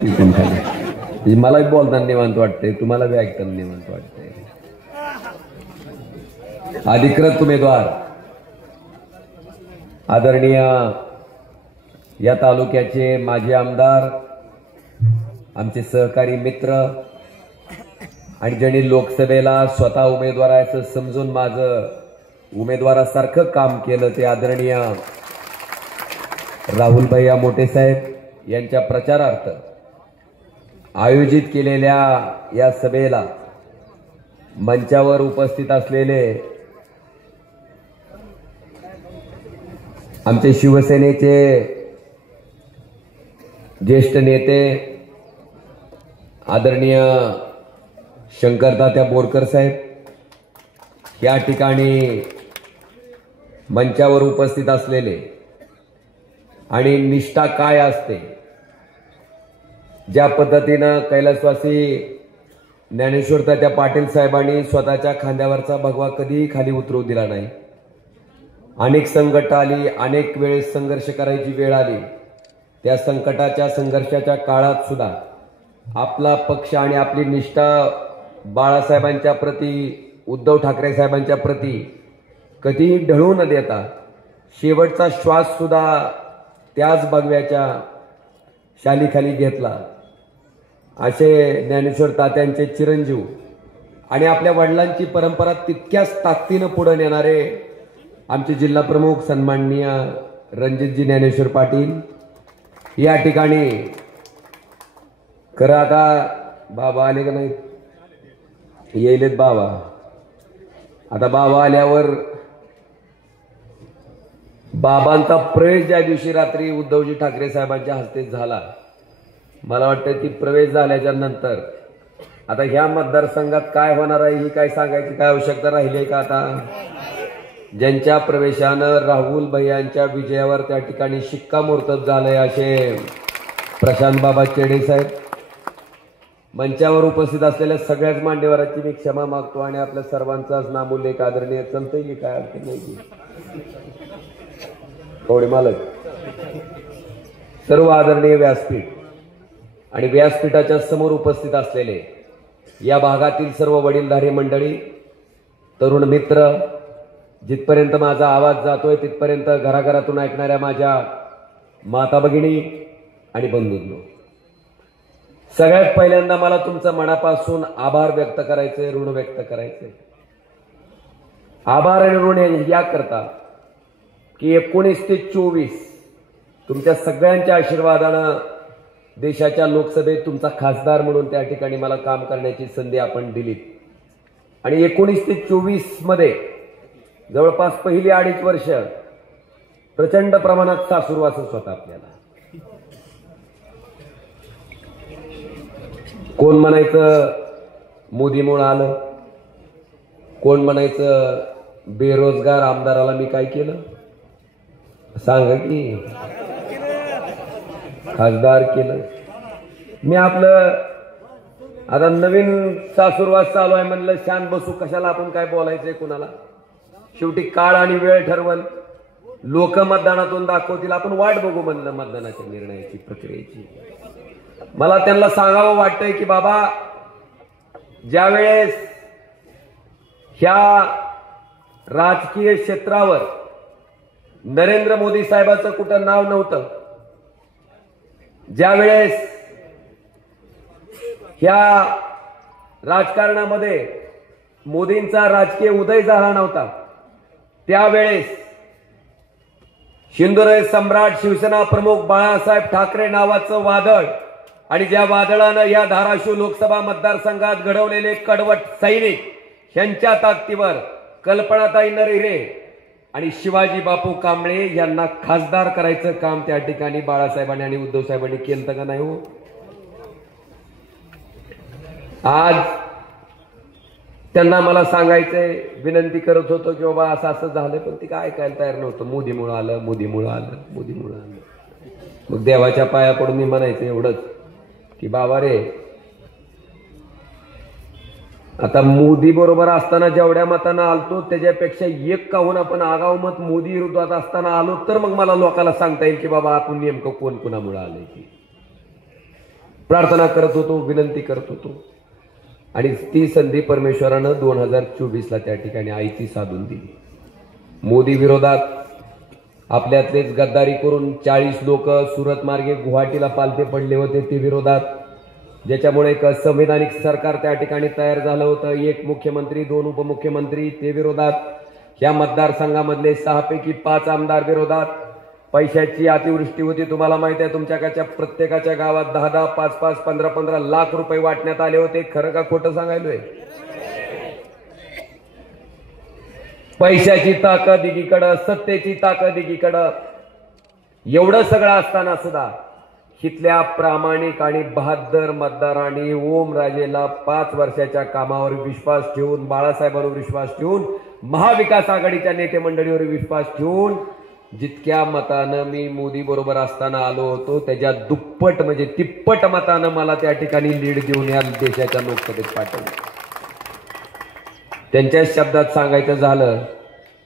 म्हणजे मलाही बोलताना निवांत वाटते, तुम्हाला बी ऐकताना निवांत वाटते. अधिकृत उमेदवार आदरणीय या तालुक्याचे माजी आमदार, आमचे सहकारी मित्र आणि ज्यांनी लोकसभेला स्वतः उमेदवार आहे असं समजून माझं उमेदवारासारखं काम केलं ते आदरणीय राहुल भैया मोठे साहेब यांच्या प्रचारार्थ आयोजित केलेल्या या सभेला मंचावर उपस्थित असलेले आमचे शिवसेनेचे ज्येष्ठ नेते आदरणीय शंकरतात्या बोरकर साहेब, या ठिकाणी मंचावर उपस्थित असलेले आणि निष्ठा काय असते, ज्या पद्धतीनं कैलासवासी ज्ञानेश्वर तात्या पाटील साहेबांनी स्वतःच्या खांद्यावरचा भगवा कधीही खाली उतरवू दिला नाही. अनेक संकट आली, अनेक वेळेस संघर्ष करायची वेळ आली. त्या संकटाच्या संघर्षाच्या काळात सुद्धा आपला पक्ष आणि आपली निष्ठा बाळासाहेबांच्या प्रती, उद्धव ठाकरे साहेबांच्या प्रती कधीही ढळू न देता शेवटचा श्वास सुद्धा त्याच भगव्याच्या शालीखाली घेतला. असे ज्ञानेश्वर तात्यांचे चिरंजीव आणि आपल्या वडिलांची परंपरा तितक्याच ताकदीनं पुढे नेणारे आमचे जिल्हा प्रमुख सन्माननीय रणजितजी ज्ञानेश्वर पाटील या ठिकाणी. खरं आता बाबा आले का नाही, येईलेत बाबा. आता बाबा आल्यावर बाबांचा प्रवेश ज्या दिवशी रात्री उद्धवजी ठाकरे साहेबांच्या हस्ते झाला, मला वाटतं ती प्रवेश झाल्याच्या नंतर आता ह्या मतदारसंघात काय होणार आहे ही काय सांगायची काय आवश्यकता राहिली का? आता ज्यांच्या प्रवेशानं राहुल भैयांच्या विजयावर त्या ठिकाणी शिक्कामोर्तब झालंय असे प्रशांत बाबा चेडे साहेब, मंचावर उपस्थित असलेल्या सगळ्याच मान्यवरांची मी क्षमा मागतो आणि आपल्या सर्वांचाच नामोल्लेख आदरणीय चलतंय काय अडचण नाही. थोडे मालक, सर्व आदरणीय व्यासपीठ आणि व्यासपीठाच्या समोर उपस्थित असलेले या भागातील सर्व वडीलधारी मंडळी, तरुण मित्र, जिथपर्यंत माझा आवाज जातोय तिथपर्यंत घराघरातून ऐकणाऱ्या माझ्या माता भगिनी आणि बंधूंनो, सगळ्यात पहिल्यांदा मला तुमचं मनापासून आभार व्यक्त करायचे, ऋण व्यक्त करायचे. आभार आणि ऋण याकरता की 19 ते 24 तुमच्या सगळ्यांच्या आशीर्वादानं देशाच्या लोकसभेत तुमचा खासदार म्हणून त्या ठिकाणी मला काम करण्याची संधी आपण दिली. आणि 19 ते 24 मध्ये जवळपास पहिली 2.5 वर्ष प्रचंड प्रमाणात सासुरवासच होता आपल्याला. कोण म्हणायचं मोदीमुळे आलं, कोण म्हणायचं बेरोजगार आमदाराला मी काय केलं, सांगा की खासदार केलं. मी आपलं आता नवीन सासुरवास चालू आहे म्हणलं शांत बसू, कशाला आपण काय बोलायचंय कुणाला. शेवटी काळ आणि वेळ ठरवल, लोक मतदानातून दाखवतील, आपण वाट बघू म्हणलं मतदानाच्या निर्णयाची, प्रक्रियेची. मला त्यांना सांगावं वाटतंय की बाबा, ज्या वेळेस ह्या राजकीय क्षेत्रावर नरेंद्र मोदी साहेबांचं कुठं नाव नव्हतं, ज्या वेळेस ह्या राजकारणामध्ये मोदींचा राजकीय उदय झाला नव्हता, त्यावेळेस हिंदुराय सम्राट शिवसेना प्रमुख बाळासाहेब ठाकरे नावाचं वादळ आणि ज्या वादळानं या धाराशिव लोकसभा मतदारसंघात घडवलेले कडवट सैनिक यांच्या ताकदीवर कल्पनाताई नरहिरे आणि शिवाजी बापू कांबळे यांना खासदार करायचं काम त्या ठिकाणी बाळासाहेबांनी आणि उद्धव साहेबांनी केलं का नाही हो? आज त्यांना मला सांगायचंय, विनंती करत होतो की बाबा असं असं झालं, पण ती काय ऐकायला तयार नव्हतं. मोदीमुळे आलं, मोदीमुळे आलं, मोदीमुळे आलं. मग देवाच्या पाया पडून मी म्हणायचं एवढंच की बाबा रे, आता मोदी बरोबर असताना जेवढ्या मतांना आलतो त्याच्यापेक्षा एक काहून आपण आगाव मत मोदी विरोधात असताना आलो तर मग मला लोकांना सांगता येईल की बाबा आपण नेमकं कोण कोणामुळे आलंय की. प्रार्थना करत होतो, विनंती करत होतो. आणि ती संधी परमेश्वरानं 2024ला त्या ठिकाणी आयती साधून दिली. मोदी विरोधात आपल्यातलेच गद्दारी करून 40 लोक सुरत मार्गे गुवाहाटीला पालथे पडले होते, ते विरोधात, ज्याच्यामुळे एक संविधानिक सरकार त्या ठिकाणी तयार झालं होतं. 1 मुख्यमंत्री 2 उपमुख्यमंत्री, ते विरोधात. या मतदारसंघामधले 6 पैकी 5 आमदार विरोधात. पैशाची अतिवृष्टी होती, तुम्हाला माहिती आहे. तुमच्याकडच्या प्रत्येकाच्या गावात 10-10, 5-5, 15-15 लाख रुपये वाटण्यात आले होते. खरं का खोटं सांगायलोय? पैशाची ताकद एकीकडं, सत्तेची ताकद एकीकडं, एवढं सगळं असताना सुद्धा इथल्या प्रामाणिक आणि बहादर मतदारांनी ओमराजेला 5 वर्षाच्या कामावर विश्वास ठेवून, बाळासाहेबांवर विश्वास ठेवून, महाविकास आघाडीच्या नेते मंडळीवर विश्वास ठेवून जितक्या मतानं मी मोदी बरोबर असताना आलो होतो त्याच्या दुप्पट म्हणजे तिप्पट मतानं मला त्या ठिकाणी लीड देऊन या देशाच्या लोकसभेत पाठवलं. त्यांच्या शब्दात सांगायचं झालं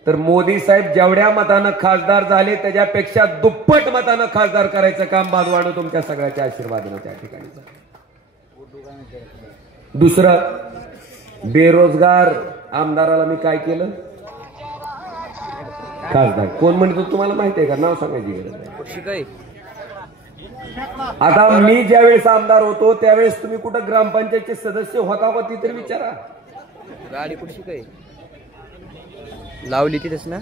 तर मोदी साहेब जेवढ्या मतानं खासदार झाले त्याच्यापेक्षा दुप्पट मतानं खासदार करायचं काम बाजवानं तुमच्या सगळ्याच्या आशीर्वादानं त्या ठिकाणी झालं. दुसरं, बेरोजगार आमदाराला मी काय केलं? खासदार. कोण म्हणतो तुम्हाला माहिती आहे का? नाव सांगायची गरज नाही. आता मी ज्यावेळेस आमदार होतो त्यावेळेस तुम्ही कुठं ग्रामपंचायतचे सदस्य होता का ती तरी विचारा. गाडी कुठशी काय लावली तिथेच ना?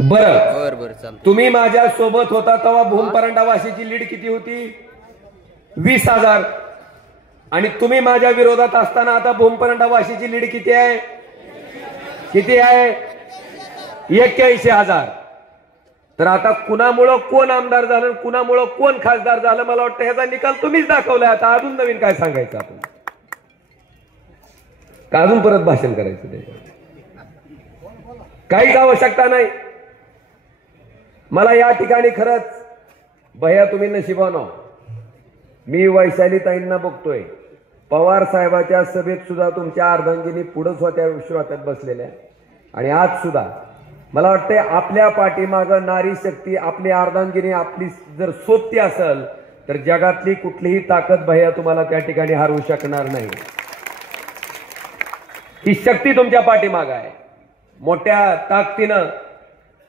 बरं बरं चाल. तुम्ही माझ्या सोबत होता तेव्हा भूमपरंडा वाशीची लीड किती होती? 20,000. आणि तुम्ही माझ्या विरोधात असताना आता भूमपरंडा वाशीची लीड किती आहे? किती आहे? 81,000. तर आता कुणामुळं कोण आमदार झालं, कुणामुळं कोण खासदार झालं, मला वाटतं ह्याचा निकाल तुम्हीच दाखवलाय. आता अजून नवीन काय सांगायचं आपण? का अजून परत भाषण करायचं? त्याच्यावर काहीच आवश्यकता नाही. मला या ठिकाणी खरंच भैया तुम्ही नशिबानो, मी वैशालीताईंना बघतोय. पवार साहेबाच्या सभेत सुद्धा तुमच्या अर्धांगिनी पुढंच होत्या, श्रोत्यात बसलेल्या. आणि आज सुद्धा मला वाटतंय आपल्या पाठीमागं नारी शक्ती, आपली अर्धांगिनी, आपली जर सोबती असेल तर जगातली कुठलीही ताकद भैया तुम्हाला त्या ठिकाणी हरवू शकणार नाही. ही शक्ती तुमच्या पाठीमागं आहे. मोठ्या ताकदीनं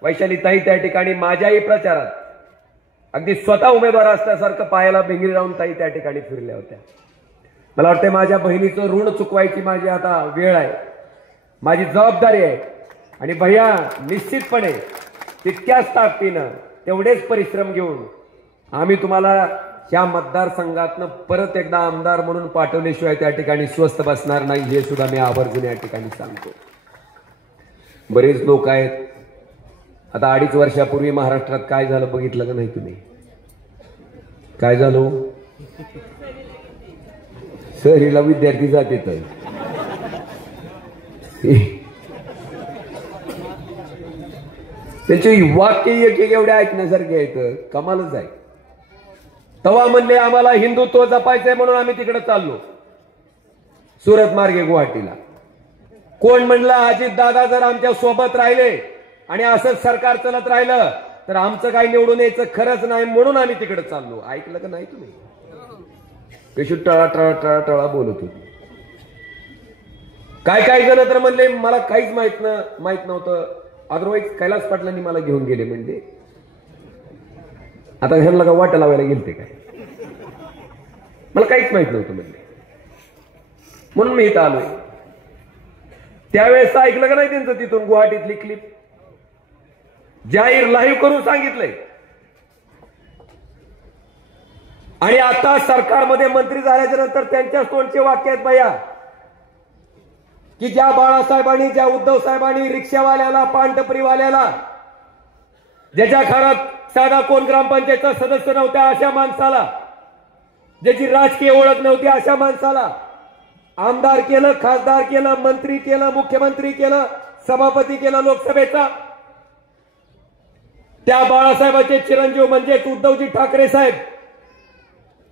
वैशालीताई त्या ठिकाणी माझ्याही प्रचारात अगदी स्वतः उमेदवार असल्यासारखं पायाला भिंगरी राहून ताई त्या ठिकाणी फिरल्या होत्या. मला वाटतंय माझ्या बहिणीचं ऋण चुकवायची माझी आता वेळ आहे, माझी जबाबदारी आहे. आणि भैया निश्चितपणे तितक्याच ताकदीनं तेवढेच परिश्रम घेऊन आम्ही तुम्हाला या मतदारसंघातनं परत एकदा आमदार म्हणून पाठवल्याशिवाय त्या ठिकाणी स्वस्थ बसणार नाही, हे सुद्धा मी आवर्जून या ठिकाणी सांगतो. बरेच लोक आहेत. आता 2.5 वर्षापूर्वी महाराष्ट्रात काय झालं बघितलं का नाही तुम्ही? काय झालं? सहलीला विद्यार्थी जात येत, त्यांचे वाक्य एक एक एवढे ऐकण्यासारखे आहेत, कमालच आहे. तवा म्हणले आम्हाला हिंदुत्व जपायचंय म्हणून आम्ही तिकडे चाललो सुरत मार्गे गुवाहाटीला. कोण म्हणलं अजित दादा जर आमच्या सोबत राहिले आणि असंच सरकार चालत राहिलं तर आमचं काही निवडून यायचं खरंच नाही म्हणून आम्ही तिकडे चाललो. ऐकलं का नाही तुम्ही? कशी टळा टळा टळा टळा बोलत होती. काय काय जण तर म्हणले मला काहीच माहित नव्हतं, अदरवाईज कैलास पाटलांनी मला घेऊन गेले म्हणजे. आता ह्यांना का वाटा लावायला गेलते काय? मला काहीच माहित नव्हतं म्हणले, म्हणून मी इथं आलोय. त्यावेळेस ऐकलं का नाही त्यांचं तिथून गुवाहाटीतली क्लिप? जाहीर लाईव्ह करून सांगितलंय. आणि आता सरकारमध्ये मंत्री झाल्याच्या नंतर त्यांच्या तोंडचे वाक्य आहेत भैया, की ज्या बाळासाहेबांनी, ज्या उद्धव साहेबांनी रिक्षावाल्याला, पानटपरीवाल्याला, ज्याच्या घरात साधा कोण ग्रामपंचायतचा सदस्य नव्हत्या अशा माणसाला, ज्याची राजकीय ओळख नव्हती अशा माणसाला आमदार केलं, खासदार केलं, मंत्री केलं, मुख्यमंत्री केलं, सभापती केलं लोकसभेचा. त्या बाळासाहेबांचे चिरंजीव म्हणजेच उद्धवजी ठाकरे साहेब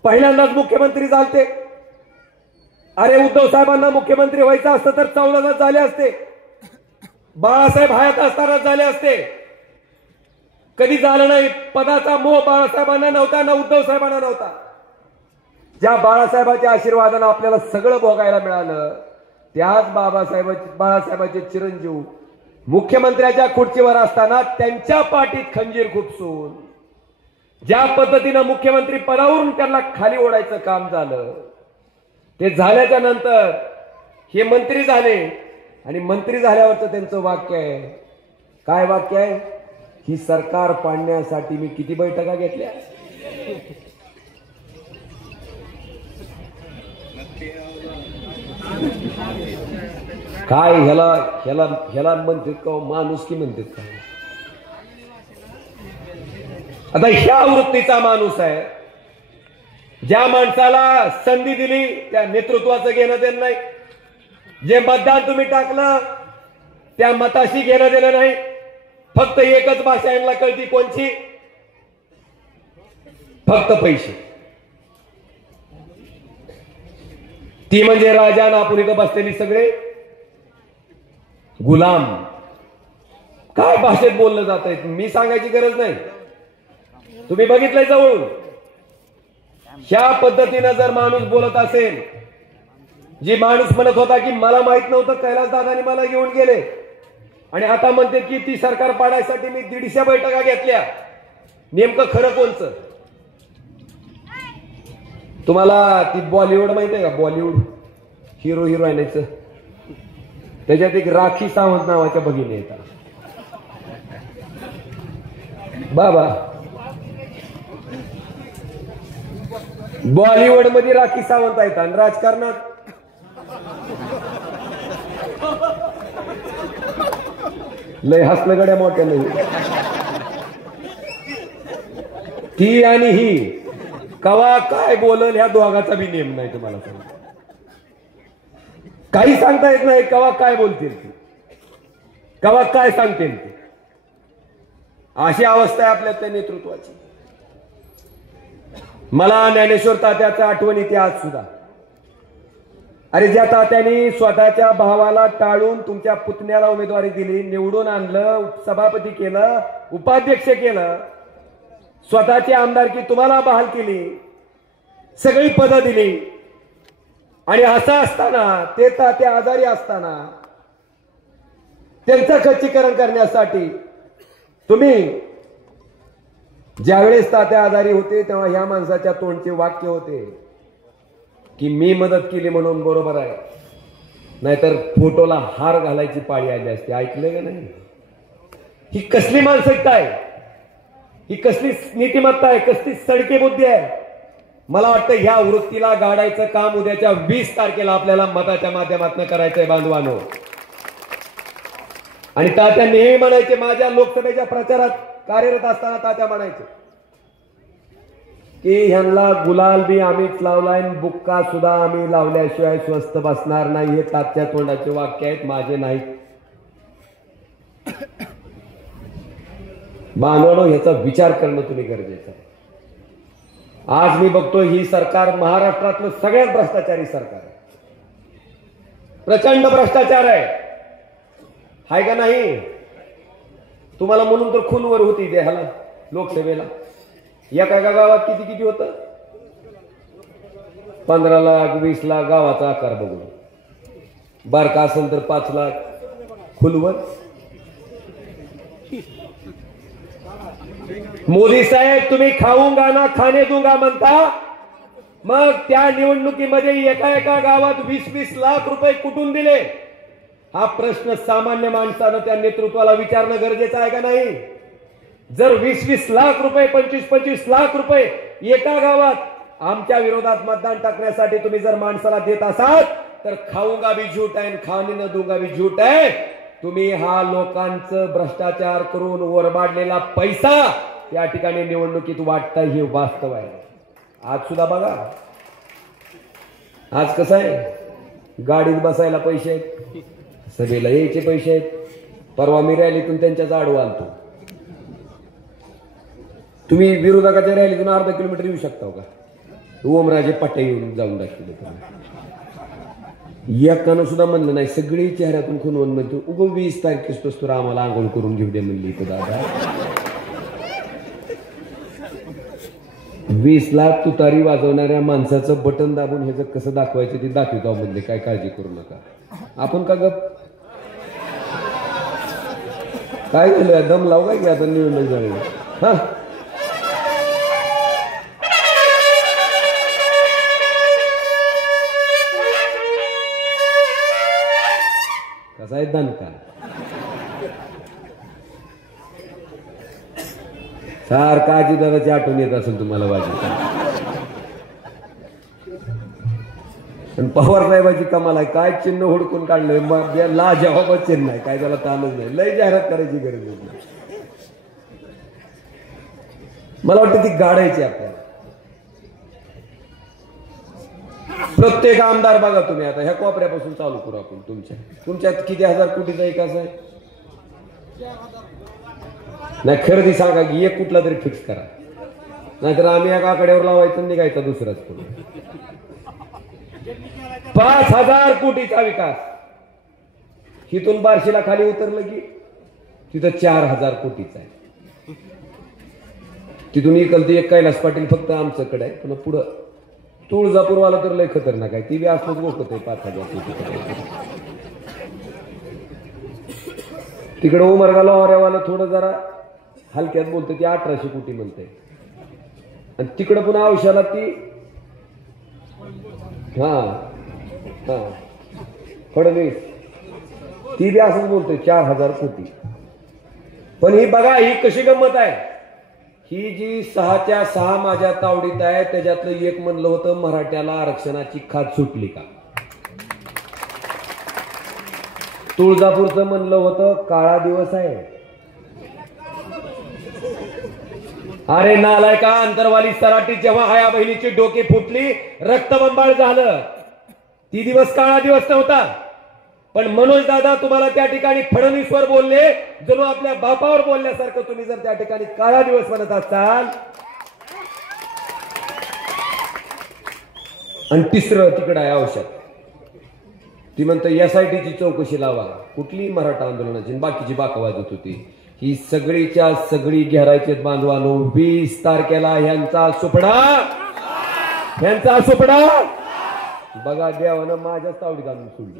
पहिल्यांदाच मुख्यमंत्री झालते. अरे उद्धव साहेबांना मुख्यमंत्री व्हायचं असतं तर 14 झाले असते, बाळासाहेब हयात असताना झाले असते. कधी झालं नाही. पदाचा मोह बाळासाहेबांना नव्हता, ना उद्धव साहेबांना नव्हता. ज्या बाळासाहेबांच्या आशीर्वादानं आपल्याला सगळं भोगायला मिळालं, त्याच बाळासाहेबांचे चिरंजीव मुख्यमंत्र्याच्या खुर्चीवर असताना त्यांच्या पाठीत खंजीर खुपसून ज्या पद्धतीनं मुख्यमंत्री पदावरून त्यांना खाली ओढायचं काम झालं, ते झाल्याच्या नंतर हे मंत्री झाले आणि मंत्री झाल्यावरचं त्यांचं वाक्य आहे, काय वाक्य आहे? ही सरकार पाडण्यासाठी मी किती बैठका घेतल्या. काय ह्याला ह्याला ह्याला म्हणतात का माणूस की म्हणतात का? आता ह्या वृत्तीचा माणूस आहे. ज्या माणसाला संधी दिली त्या नेतृत्वाचं घेणं देणं नाही. जे मतदान तुम्ही टाकलं त्या मताशी घेणं देणं नाही. फक्त एकच भाषा यांना कळती, कोणची? फक्त पैसे. ती म्हणजे राजा आणि आपण इथं बसलेली सगळे गुलाम. काय भाषेत बोललं जात आहे मी सांगायची गरज नाही, तुम्ही बघितलंय जवळून. ह्या पद्धतीनं जर माणूस बोलत असेल, जी माणूस म्हणत होता की मला माहित नव्हतं कैलास दादांनी मला घेऊन गेले आणि आता म्हणते की ती सरकार पाडायसाठी मी 150 बैठका घेतल्या, नेमकं खरं कोणचं? तुम्हाला ती बॉलिवूड माहिती आहे का? बॉलिवूड हिरो हिरोईनचं, त्याच्यात एक राखी सावंत नावाच्या भगिनी येतात. बाबा बॉलिवूड मध्ये राखी सावंत आहेत आणि राजकारणात लय हसलं गड्या मोठ्या नाही. ती आणि ही कवा काय बोलल ह्या दोघाचा बी नेम नाही. तुम्हाला सांगतो काही सांगता येत नाही. कवा काय बोलतील ती, कवा काय सांगतील ती. अशी अवस्था आहे आपल्या त्या नेतृत्वाची. मला ज्ञानेश्वर तात्याच्या आठवण येते आज सुद्धा. अरे ज्या तात्यांनी स्वतःच्या भावाला टाळून तुमच्या पुतण्याला उमेदवारी दिली, निवडून आणलं, सभापती केलं, उपाध्यक्ष केलं, स्वतःची आमदारकी तुम्हाला बहाल केली, सगळी पदं दिली आणि असं असताना ते ताते आजारी असताना त्यांचं खच्चीकरण करण्यासाठी तुम्ही ज्यावेळेस तात्या आजारी होते तेव्हा ह्या माणसाच्या तोंडचे वाक्य होते की मी मदत केली म्हणून बरोबर आहे, नाहीतर फोटोला हार घालायची पाळी आली असते. ऐकलं का नाही? ही कसली मानसिकता आहे, ही कसली नीतिमत्ता आहे, कसली सडकी बुद्धी आहे. मला वाटतं ह्या वृत्तीला गाडायचं काम उद्याच्या 20 तारखेला आपल्याला मताच्या माध्यमातून करायचंय बांधवांनो. आणि तात्या नेहमी म्हणायचे, माझ्या लोकसभेच्या प्रचारात कार्यरत असताना तात्या म्हणायचे की ह्यांना गुलाल बी आम्हीच लावलाय, बुक्का सुद्धा आम्ही लावल्याशिवाय स्वस्त बसणार नाही. हे तात्या तोंडाचे वाक्य आहेत, माझे नाहीत. बांधवांनो, ह्याचा विचार करणं तुम्ही गरजेचं आहे. आज मी बघतो ही सरकार महाराष्ट्रातलं सगळ्यात भ्रष्टाचारी सरकार आहे. प्रचंड भ्रष्टाचार आहे, हाय का नाही? तुम्हाला म्हणून तर खूनवर होती ह्याला लोकसभेला. एका गावात किती किती होतं? 15 लाख 20 लाख गावाचा आकार बघून. बारका असेल तर 5 लाख खुलवर. मोदी साहेब तुम्ही खाऊंगा ना खाणे दूंगा म्हणता, मग त्या निवडणुकीमध्ये एका एका गावात 20-20 लाख रुपये कुठून दिले? हा प्रश्न सामान्य माणसानं त्या नेतृत्वाला विचारणं गरजेचं आहे का नाही? जर 20-20 लाख रुपये 25-25 लाख रुपये एका गावात आमच्या विरोधात मतदान टाकण्यासाठी तुम्ही जर माणसाला देत असाल तर खाऊंगा भी झूठ आहे, खाने न दूंगा भी झूठ आहे. तुम्ही हा लोकांचं भ्रष्टाचार करून ओरबाडलेला पैसा या ठिकाणी निवडणुकीत वाटतं, हे वास्तव आहे. आज सुद्धा बघा, आज कसं आहे, गाडीत बसायला पैसे आहेत, सभेला यायचे पैसे आहेत. परवा मी रॅलीतून त्यांच्याच आडवा आलतो. तुम्ही विरोधकाच्या रॅलीतून अर्धा किलोमीटर येऊ शकता का? ओमराजे पट्ट्या येऊन जाऊन दाखवले. एकानं सुद्धा म्हणलं नाही, सगळी चेहऱ्यातून खून म्हणतो उगो 20 तारखेस तुला आम्हाला आंघोळ करून घेऊ दे म्हणली. तो दादा 20 लाख तुतारी वाजवणाऱ्या माणसाचं बटन दाबून ह्याचं कसं दाखवायचं ते दाखवतो म्हणजे काय काळजी करू नका. आपण का गप काय झालं दम लाव काय की आता निवडणूक झाली हा. कसा आहे दणका सारखा अजितदादाची आठवण येत असेल तुम्हाला वाजी. पण पवार साहेबाची कमाल आहे काय चिन्ह हुडकून काढलंय लाजवाब चिन्ह आहे काय त्याला ताणच नाही लय जाहिरात करायची गरज नाही. मला वाटतं ती गाडायची आपल्याला. प्रत्येक आमदार बघा तुम्ही आता ह्या कोपऱ्यापासून चालू करू आपण. तुमच्यात किती हजार कोटीचा विकास आहे नाही खरेदी सांगा की एक कुठला तरी फिक्स करा नाहीतर आम्ही एका आकड्यावर लावायचं निघायचा दुसराच करू. 5,000 कोटीचा विकास. हिथून बार्शीला खाली उतरलं की तिथं 4,000 कोटीचा आहे. तिथून इकलते एक कैलास पाटील फक्त आमच्याकडे आहे पण पुढं तुळजापूरवाला तर लय खतरनाक आहे. ती बी असंच गोकत आहे 5,000 कोटी. तिकडे उमरगा लोहाऱ्यावाला थोडं जरा हलक्यात बोलते ती 1,800 कोटी म्हणते आणि तिकडं पुन्हा औषधाला ती फडणवीस ती बी असंच बोलते 4,000 कोटी. पण ही बघा ही कशी गंमत आहे. ही जी 6च्या 6 माझ्या तावडीत आहे त्याच्यातलं एक म्हणलं होतं मराठ्याला आरक्षणाची खात सुटली का. तुळजापूरचं म्हणलं होतं काळा दिवस आहे. अरे नालायका अंतरवाली सराटी जेव्हा आया बहिणीची डोकी फुटली रक्तबंबाळ झालं ती दिवस काळा दिवस नव्हता. पण मनोज दादा तुम्हाला त्या ठिकाणी फडणवीसवर बोलले जणू आपल्या बापावर बोलल्यासारखं. तुम्ही जर त्या ठिकाणी काळा दिवस म्हणत असाल आणि तिसरं तिकडं आहे औषध ती म्हणतं SITची चौकशी लावा. कुठली मराठा आंदोलनाची बाकीची बाका वाजत होती. ही सगळीच्या सगळी घेरायचे बांधवानो 20 तारखेला ह्यांचा सुपडा बघा देवानं माझ्याच तावडीत आणून सोडली.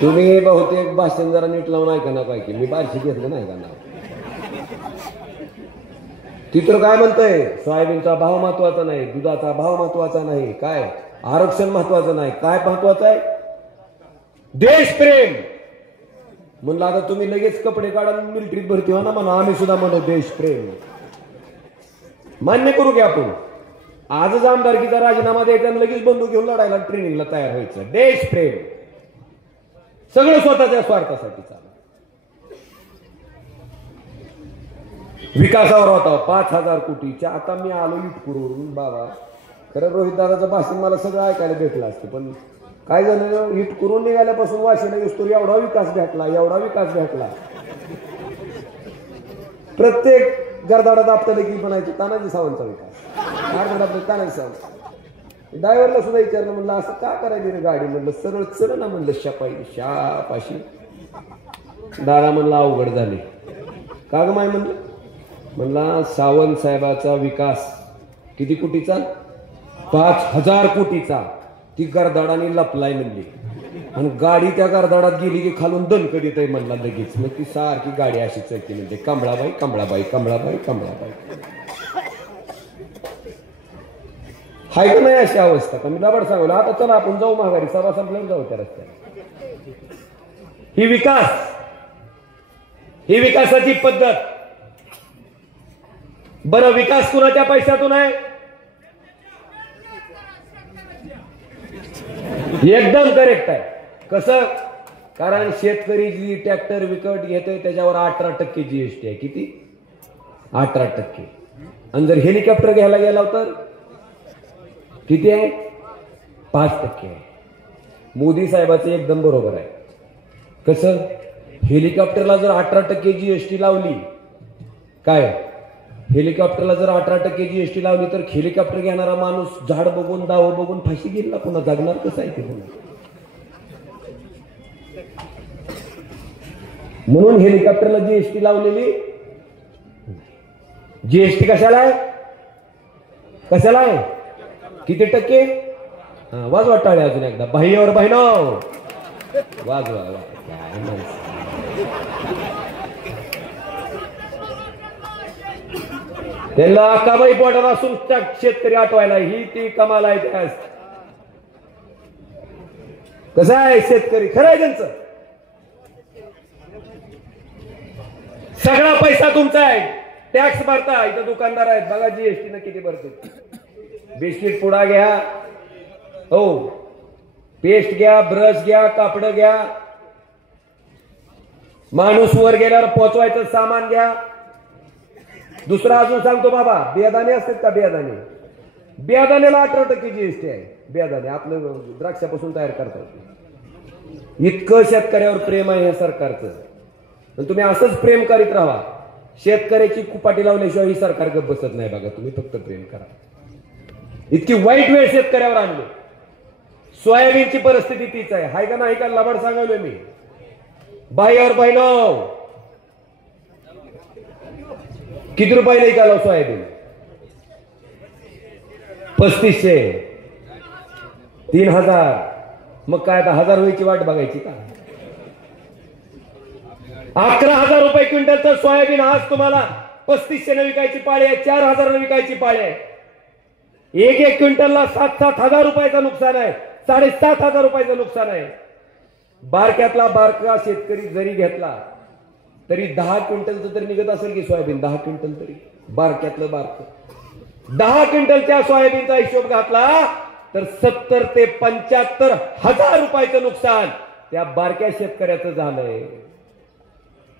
तुम्ही बहुतेक भाषण जरा नीट लावून ऐका ना काय की मी बारशी घेतलं नाही का नाव. ती तर काय म्हणतंय सोयाबीनचा भाव महत्वाचा नाही दुधाचा भाव महत्वाचा नाही काय आरक्षण महत्वाचं नाही काय महत्वाचं आहे देशप्रेम. म्हणलं आता तुम्ही लगेच कपडे काढा मिलिटरीत भरती हो ना म्हणा आम्ही सुद्धा म्हणतो देशप्रेम. मान्य करू की आपण आजच आमदारकीचा राजीनामा द्यायचा आणि लगेच बंदूक घेऊन लढायला ट्रेनिंगला तयार व्हायचं. देशप्रेम सगळं स्वतःच्या स्वार्थासाठी चालू. विकासावर होता 5,000 कोटीच्या. आता मी आलो इटकुरून बाबा खरं रोहित दादाचं भाषण मला सगळं ऐकायला भेटलं असतं पण काय झालं इटकुरून निघाल्यापासून वाशीला येतो एवढा विकास भेटला. प्रत्येक गरदाडात आपल्याला की म्हणायचं तानाजी सावंतचा विकास आपलं तानाजी सावंत. ड्रायव्हरला सुद्धा विचारलं म्हणलं असं का करायची रे गाडी म्हणलं सरळ चल ना म्हणलं शापाशी. दादा म्हणलं अवघड झाले का ग माय म्हणला सावंत साहेबाचा विकास किती कोटीचा 5,000 कोटीचा. ती गरदाडाने लपलाय म्हणली आणि गाडी त्या गरदाडात गेली की खालून दणकट येत आहे म्हणला लगेच. मग ती सारखी गाडी अशी चलती म्हणते कमळाबाई. हाय का नाही अशी अवस्था का मी दाबड सांगलं आता चला आपण जाऊ माघारी सभा संपल्यावर जाऊ त्या रस्त्याला. ही विकासाची पद्धत. बरं विकास कुणाच्या पैशातून आहे एकदम करेक्ट आहे. कसं कारण शेतकरी जी ट्रॅक्टर विकत घेतोय त्याच्यावर 18% GST आहे. किती 18%. आणि जर हेलिकॉप्टर घ्यायला गेला तर किती आहे 5% आहे. मोदी साहेबाचं एकदम बरोबर आहे. कसं हेलिकॉप्टरला जर 18% GST लावली काय हेलिकॉप्टरला जर 18% GST लावली तर हेलिकॉप्टर घेणारा माणूस झाड बघून दाव बघून फाशी घेईल पुन्हा जगणार कसं आहे ते पुन्हा. म्हणून हेलिकॉप्टरला जीएसटी लावलेली. जीएसटी कशाला आहे? कशाला आहे? किती टक्के? वाजवा टाळे अजून एकदा. बहिणीवर बहिणो वाजवा. त्यांना काबाई पोटात असून शेतकरी आठवायला ही ती कमाल आहे. त्यास कसं आहे शेतकरी? खरं आहे त्यांचं. सगळा पैसा तुमचा आहे. टॅक्स भरता. इथं दुकानदार आहेत बघा जीएसटी न किती भरतो. बिस्किट पुडा घ्या, हो, पेस्ट घ्या, ब्रश घ्या, कापड घ्या, माणूस वर गेल्यावर पोचवायचं सामान घ्या. दुसरा अजून सांगतो बाबा, बियादाणे असतात का? बियादाण्याला 18% जीएसटी आहे. बियादाणे आपलं द्राक्षापासून तयार करतात. इतकं शेतकऱ्यावर प्रेम आहे या सरकारचं. तुम्ही असंच प्रेम करीत राहा. शेतकऱ्याची कुपाटी लावल्याशिवाय ही सरकार गप्प बसत नाही. बघा तुम्ही फक्त प्रेम करा. इतकी वाईट वेळ शेतकऱ्यावर आणली. सोयाबीनची परिस्थिती तीच आहे. हाय का नाही? का लबाड सांगायलोय मी? बाईवर बहिणो किती रुपयाला विकायला सोयाबीन? 3500, 3000. मग काय आता 1000 व्हायची वाट बघायची का? 11,000 रुपये क्विंटलचं सोयाबीन आज तुम्हाला 3500 ने विकायची पाळी आहे. 4000 ने विकायची पाळी आहे. एक क्विंटलला 7,000 रुपयाचं नुकसान आहे. 7,500 रुपयाचं नुकसान आहे. बारक्यातला बारका शेतकरी जरी घेतला तरी 10 क्विंटलचं तरी निघत असेल की सोयाबीन. 10 क्विंटल तरी बारक्यातलं बारक 10 क्विंटलच्या सोयाबीनचा हिशोब घातला तर 70 ते 75,000 रुपयाचं नुकसान त्या बारक्या शेतकऱ्याचं झालंय,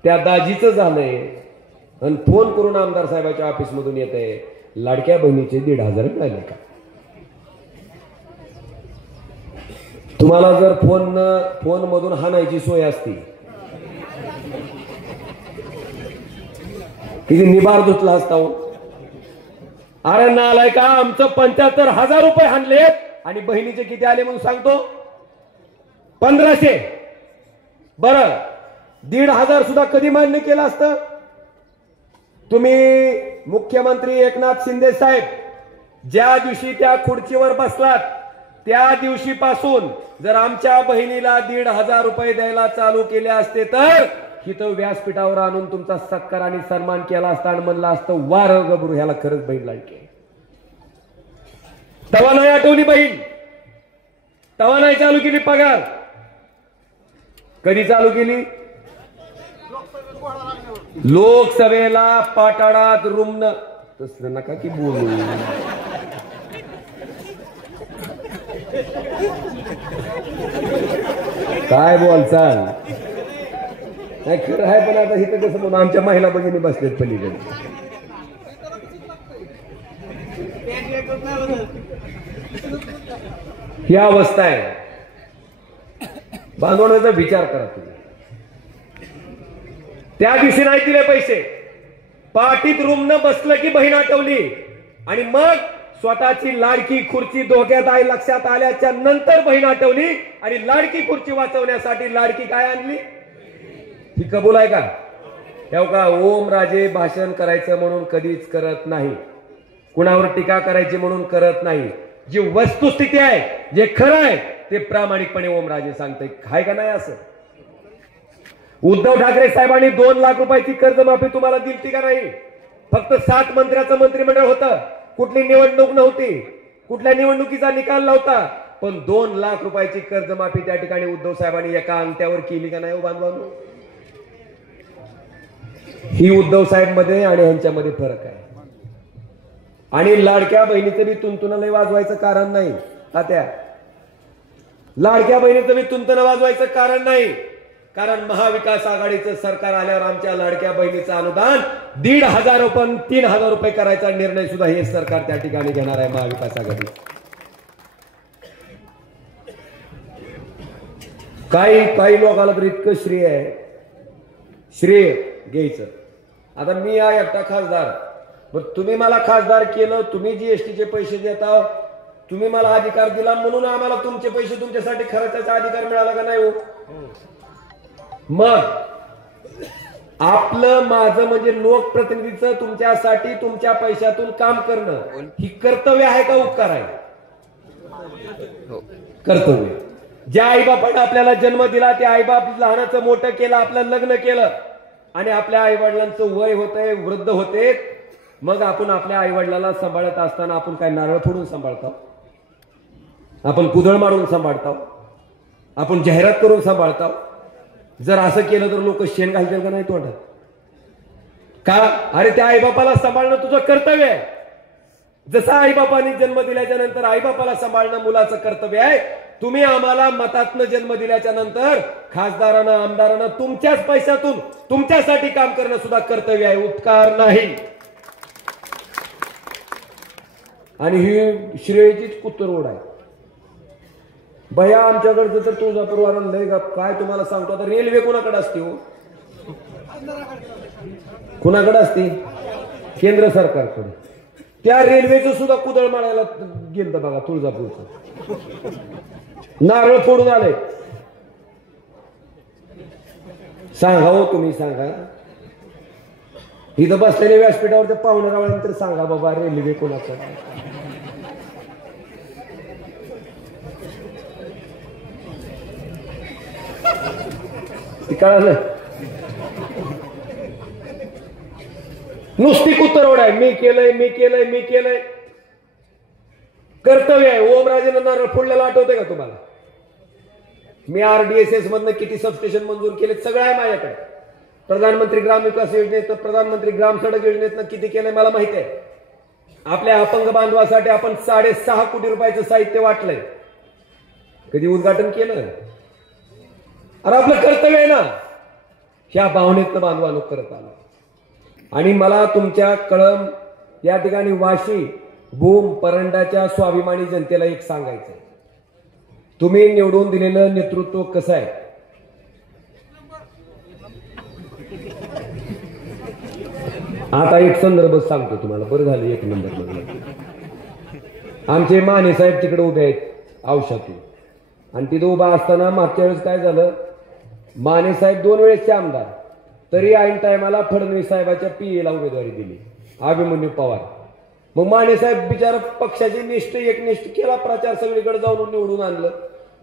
त्या दाजीचं झालंय. आणि फोन करून आमदार साहेबांच्या ऑफिस मधून येत आहे, लाडक्या बहिणीचे 1,500 मिळाले का? तुम्हाला जर फोन मधून हाणायची सोय असती किती निबार धुतला असता हो. अरे नालाय का? आमचं 75,000 रुपये हाणलेत आणि बहिणीचे किती आले म्हणून सांगतो? 1500. बरं 1,500 सुद्धा कधी मान्य केलं असतं? तुम्ही मुख्यमंत्री एकनाथ शिंदे साहेब ज्या दिवशी त्या खुर्चीवर बसलात त्या दिवशीपासून जर आमच्या बहिणीला 1,500 रुपये द्यायला चालू केले असते तर इथं व्यासपीठावर आणून तुमचा सत्कार आणि सन्मान केला असता आणि म्हणलं असतं वार गबरू ह्याला खरंच बहीण लाडकी. तवा नाही आठवली बहीण, तवा नाही चालू केली पगार. कधी चालू केली? लोकसभेला पाटाळात रुमन. तसं नका की बोलू. काय बोलचाल? नाही खरं आहे. पण आता इथं कसं म्हणून आमच्या महिला भगिनी बसलेत पलीकडे. ही अवस्था आहे. बांधवण्याचा विचार करा तुम्ही. त्या दिवशी नाही दिले पैसे, पाठीत रुमन बसलं की बहीण आठवली आणि मग स्वतःची लाडकी खुर्ची धोक्यात आहे लक्षात आल्याच्या नंतर बहीण आठवली आणि लाडकी खुर्ची वाचवण्यासाठी लाडकी काय आणली? ही कबूल आहे का? तेव्हा ओम राजे भाषण करायचं म्हणून कधीच करत नाही, कुणावर टीका करायची म्हणून करत नाही. जी वस्तुस्थिती आहे, जे खरं आहे ते प्रामाणिकपणे ओम राजे सांगते. आहे का नाही असं? उद्धव ठाकरे साहेबांनी 2 लाख रुपयाची कर्जमाफी तुम्हाला दिली का नाही? फक्त 7 मंत्र्याचं मंत्रिमंडळ होतं. कुठली निवडणूक नव्हती, कुठल्या निवडणुकीचा निकाल नव्हता. पण 2 लाख रुपयाची कर्जमाफी त्या ठिकाणी उद्धव साहेबांनी एका अंगठ्यावर केली का नाही बांधवांनो? ही उद्धव साहेब मध्ये आणि ह्यांच्यामध्ये फरक आहे. आणि लाडक्या बहिणीचं बी तुंतुन वाजवायचं कारण नाही. तात्या, लाडक्या बहिणीचं बी तुंतुन वाजवायचं कारण नाही. कारण महाविकास आघाडीचं सरकार आल्यावर आमच्या लाडक्या बहिणीचं अनुदान 1,500 रुपये 3,000 रुपये करायचा निर्णय सुद्धा हे सरकार त्या ठिकाणी घेणार आहे. महाविकास आघाडी काही लोकांना तर इतकं श्रेय आहे, श्रेय घ्यायचं. आता मी आहे एकटा खासदार, पण तुम्ही मला खासदार केलं, तुम्ही जीएसटीचे पैसे देता, तुम्ही मला अधिकार दिला म्हणून आम्हाला तुमचे पैसे तुमच्यासाठी खर्चाचा अधिकार मिळाला का नाही हो? मग आपलं माझं म्हणजे लोकप्रतिनिधीचं तुमच्यासाठी तुमच्या पैशातून काम करणं ही कर्तव्य आहे का उपकार आहे? कर्तव्य. ज्या आईबापाने आपल्याला जन्म दिला त्या आईबाप लहानाचं मोठं केलं, आपलं लग्न केलं आणि आपल्या आईवडिलांचं वय होतंय, वृद्ध होते, मग आपण आपल्या आईवडिलाला सांभाळत असताना आपण काय नारळ फोडून सांभाळतो? आपण कुदळ मारून सांभाळतो? आपण जाहिरात करून सांभाळतो? जर असं केलं तर लोक शेण घालतील का नाही तोंडात? का? अरे त्या आईबापाला सांभाळणं तुझं कर्तव्य आहे. जसं आईबापांनी जन्म दिल्याच्या नंतर आईबापाला सांभाळणं मुलाचं कर्तव्य आहे, तुम्ही आम्हाला मतातनं जन्म दिल्याच्या नंतर खासदारानं आमदारानं तुमच्याच पैशातून तुमच्यासाठी काम करणं सुद्धा कर्तव्य आहे, उपकार नाही. आणि ही श्रेयचीच कुत्तरोड आहे. भया आमच्याकडचं तर तुळजापूरवरून लय काय तुम्हाला सांगतो. आता रेल्वे कोणाकडे असते हो? कुणाकडे असते? केंद्र सरकारकडे. त्या रेल्वेचं सुद्धा कुदळ मारायला गेलं बघा तुळजापूरचं. नारळ फोडून आलंय. सांगा हो, तुम्ही सांगा. इथं बसलेल्या व्यासपीठावरच्या पाहुण्यारावांतर सांगा बाबा रेल्वे कोणाचं? कळालं? नुसती कुत्तरोड आहे. मी केलंय, मी केलंय, मी केलंय. कर्तव्य आहे. ओमराजेनं नारळ फोडलेला आठवतंय का तुम्हाला? मी RDSS मधनं किती सबस्टेशन मंजूर केले सगळं आहे माझ्याकडे. प्रधानमंत्री ग्राम विकास योजनेत, प्रधानमंत्री ग्राम सडक योजनेतनं किती केलंय मला माहिती आहे. आपल्या अपंग बांधवासाठी आपण 6.5 कोटी रुपयाचं साहित्य वाटलंय. कधी उद्घाटन केलं? अरे आपलं कर्तव्य आहे ना. ह्या भावनेतनं बांधवानो करत आलो. आणि मला तुमच्या कळंब या ठिकाणी वाशी भूम परंडाच्या स्वाभिमानी जनतेला एक सांगायचं, तुम्ही निवडून दिलेलं नेतृत्व कसं आहे? आता एक संदर्भ सांगतो तुम्हाला. बरं झालं एक नंबर मध्ये आमचे माने साहेब तिकडे उभे आहेत औषधातून. आणि तिथे उभा असताना मागच्या वेळेस काय झालं, माने साहेब 2 वेळेसचे आमदार, तरी ऐन टायमाला फडणवीस साहेबाच्या PA ला उमेदवारी दिली, अभिमन्यू पवार. मग माने साहेब बिचारा पक्षाची निष्ठ एकनिष्ठ केला, प्रचार सगळीकडे जाऊन निवडून आणलं.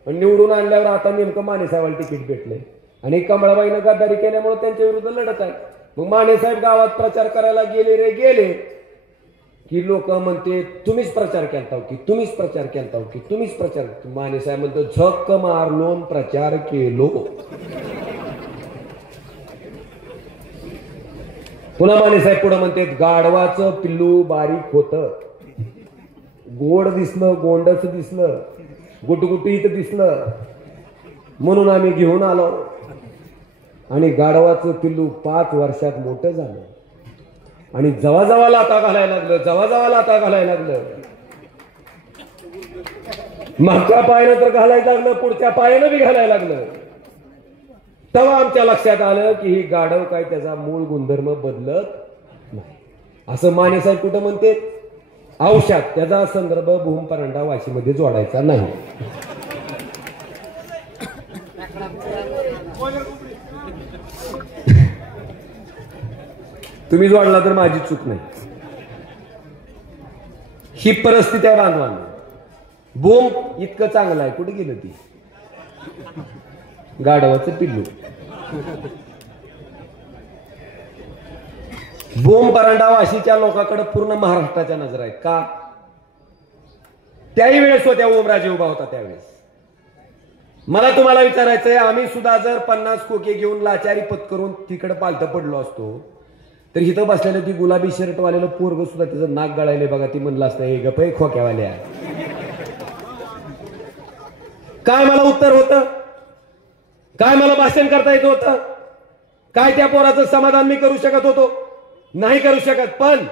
आणि निवडून आणल्यावर आता नेमकं माने साहेबाला तिकीट भेटलंय आणि कमळाबाईनं गद्दारी केल्यामुळे त्यांच्या विरुद्ध लढत आहे. मग माने साहेब गावात प्रचार करायला गेले रे गेले की लोक म्हणते तुम्हीच प्रचार केलता की, तुम्हीच प्रचार केलता की, तुम्हीच प्रचार. माने साहेब म्हणतो झक्क मारलो प्रचार केलो. पुन्हा माने साहेब पुढे म्हणते गाढवाचं पिल्लू बारीक होतं, गोड दिसलं, गोंडच दिसलं, गुटगुटीत दिसलं, म्हणून आम्ही घेऊन आलो. आणि गाढवाचं पिल्लू 5 वर्षात मोठं झालं. आणि जवा जवा लाता घालायला लागलं, जवा जवा लाता घालायला लागलं. मागच्या पायानं तर घालायला लागलं, पुढच्या पायानं बी घालायला लागलं. तेव्हा आमच्या लक्षात आलं की ही गाढव काय त्याचा मूळ गुणधर्म बदलत नाही. असं माने साहेब कुठं म्हणते औषध, त्याचा संदर्भ भूम परंडा वाशीमध्ये जोडायचा नाही. तुम्ही जोडला तर माझी चूक नाही. ही परिस्थिती आहे बांधवांना. भूम इतकं चांगलं आहे, कुठे गेलं ती? गाढवाचं पिल्लू. भूम परांडा वाशीच्या लोकांकडे पूर्ण महाराष्ट्राच्या नजर आहेत. का? त्याही वेळेस होत्या ओमराजे उभा होता त्यावेळेस. मला तुम्हाला विचारायचंय, आम्ही सुद्धा जर 50 खोके घेऊन लाचारी पत्करून तिकडे पालथं पडलो असतो तर इथं बसलेलं ती गुलाबी शर्ट वालेलं पोरग सुद्धा त्याचं नाक गळायले बघा, ती म्हणलं असतं हे गप खोक्यावाल्या. काय मला उत्तर होतं? काय मला भाषण करता येत होतं? काय त्या पोराचं समाधान मी करू शकत होतो? नाही करू शकत. पण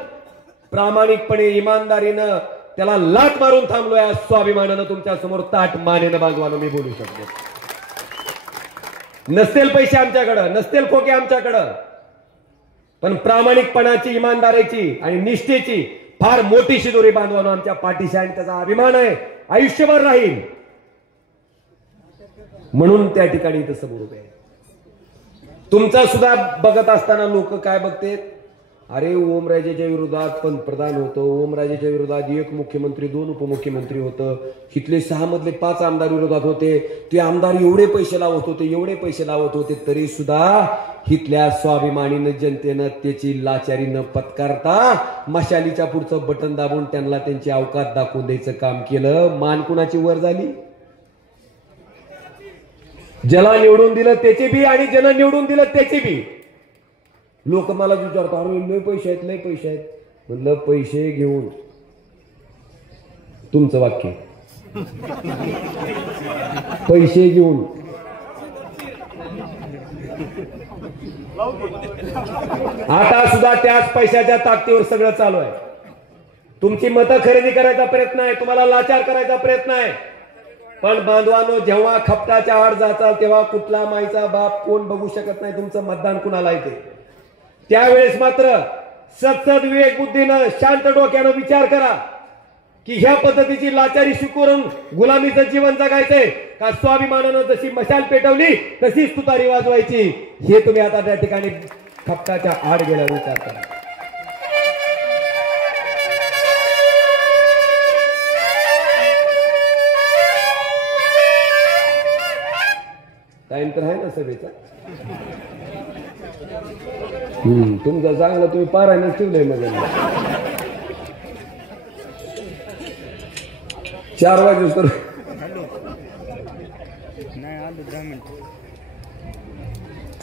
प्रामाणिकपणे इमानदारीनं त्याला लाट मारून थांबलोय. आज स्वाभिमानानं तुमच्या समोर ताट मानेनं बांधवानं मी बोलू शकतो. नसतील पैसे आमच्याकडं, नसतील खोके आमच्याकडं, पण प्रामाणिकपणाची, इमानदारीची आणि निष्ठेची फार मोठी शिदोरी बांधवानं आमच्या पाठीशी आणि त्याचा अभिमान आहे, आयुष्यभर राहील. म्हणून त्या ठिकाणी इथं समोर उभे आहे. तुमचा सुद्धा बघत असताना लोक काय बघतेत, अरे ओमराजेच्या विरोधात पंतप्रधान होतं, ओमराजेच्या विरोधात एक मुख्यमंत्री 2 उपमुख्यमंत्री होतं, इथले 6 मधले 5 आमदार विरोधात होते, ते आमदार एवढे पैसे लावत होते, तरी सुद्धा इथल्या स्वाभिमानीनं जनतेनं त्याची लाचारी न पत्कारता मशालीच्या पुढचं बटन दाबून त्यांना त्यांची अवकात दाखवून द्यायचं काम केलं. मान कुणाची वर झाली? ज्याला निवडून दिलं त्याची बी आणि ज्यानं निवडून दिलं त्याची बी. लोक मला विचारतात, अरे लय पैसे आहेत. म्हणलं पैसे घेऊन, तुमचं वाक्य, पैसे घेऊन आता सुद्धा त्याच पैशाच्या ताकदीवर सगळं चालू आहे. तुमची मतं खरेदी करायचा प्रयत्न आहे, तुम्हाला लाचार करायचा प्रयत्न आहे. पण बांधवांनो, जेव्हा खपटाच्या आड जाचाल तेव्हा कुठला माईचा बाप कोण बघू शकत नाही तुमचं मतदान कुणाला येते. त्यावेळेस मात्र सत्सद विवेक बुद्धीनं शांत डोक्यानं विचार करा की ह्या पद्धतीची लाचारी स्वीकारून गुलामीचं जीवन जगायचंय का स्वाभिमानानं जशी मशाल पेटवली तशीच तुतारी वाजवायची, हे तुम्ही आता त्या ठिकाणी खपटाच्या आड गेल्यावर विचार करा. टाइम तर आहे ना सभेचा? तुमचं चांगलं तुम्ही पारायणच ठेवलंय मग. 4 वाजेस्तोवर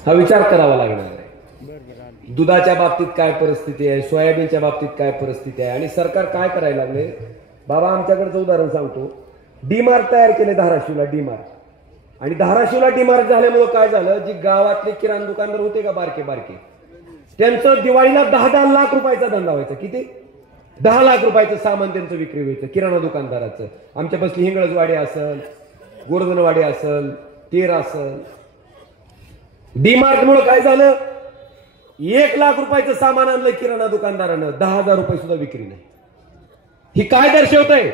हा विचार करावा लागणार आहे. दुधाच्या बाबतीत काय परिस्थिती आहे, सोयाबीनच्या बाबतीत काय परिस्थिती आहे आणि सरकार काय करायला लागले. बाबा आमच्याकडचं उदाहरण सांगतो. डीमार्ट तयार केले धाराशिवला, डीमार्ट. आणि धाराशिवला डीमार्ट झाल्यामुळे काय झालं, जी गावातले किराणा दुकानदार होते का बारके त्यांचं दिवाळीला 10-10 लाख रुपयाचा धंदा व्हायचा. किती? 10 लाख रुपयाचं सामान त्यांचं विक्री व्हायचं किराणा दुकानदाराचं. आमच्या बसली हिंगळजवाडी असल, गोरधनवाडी असल, तेर असल. डीमार्ट मुळे काय झालं, 1 लाख रुपयाचं सामान आणलं किराणा दुकानदारानं, 10,000 रुपये सुद्धा विक्री नाही. ही काय दर्शवतंय?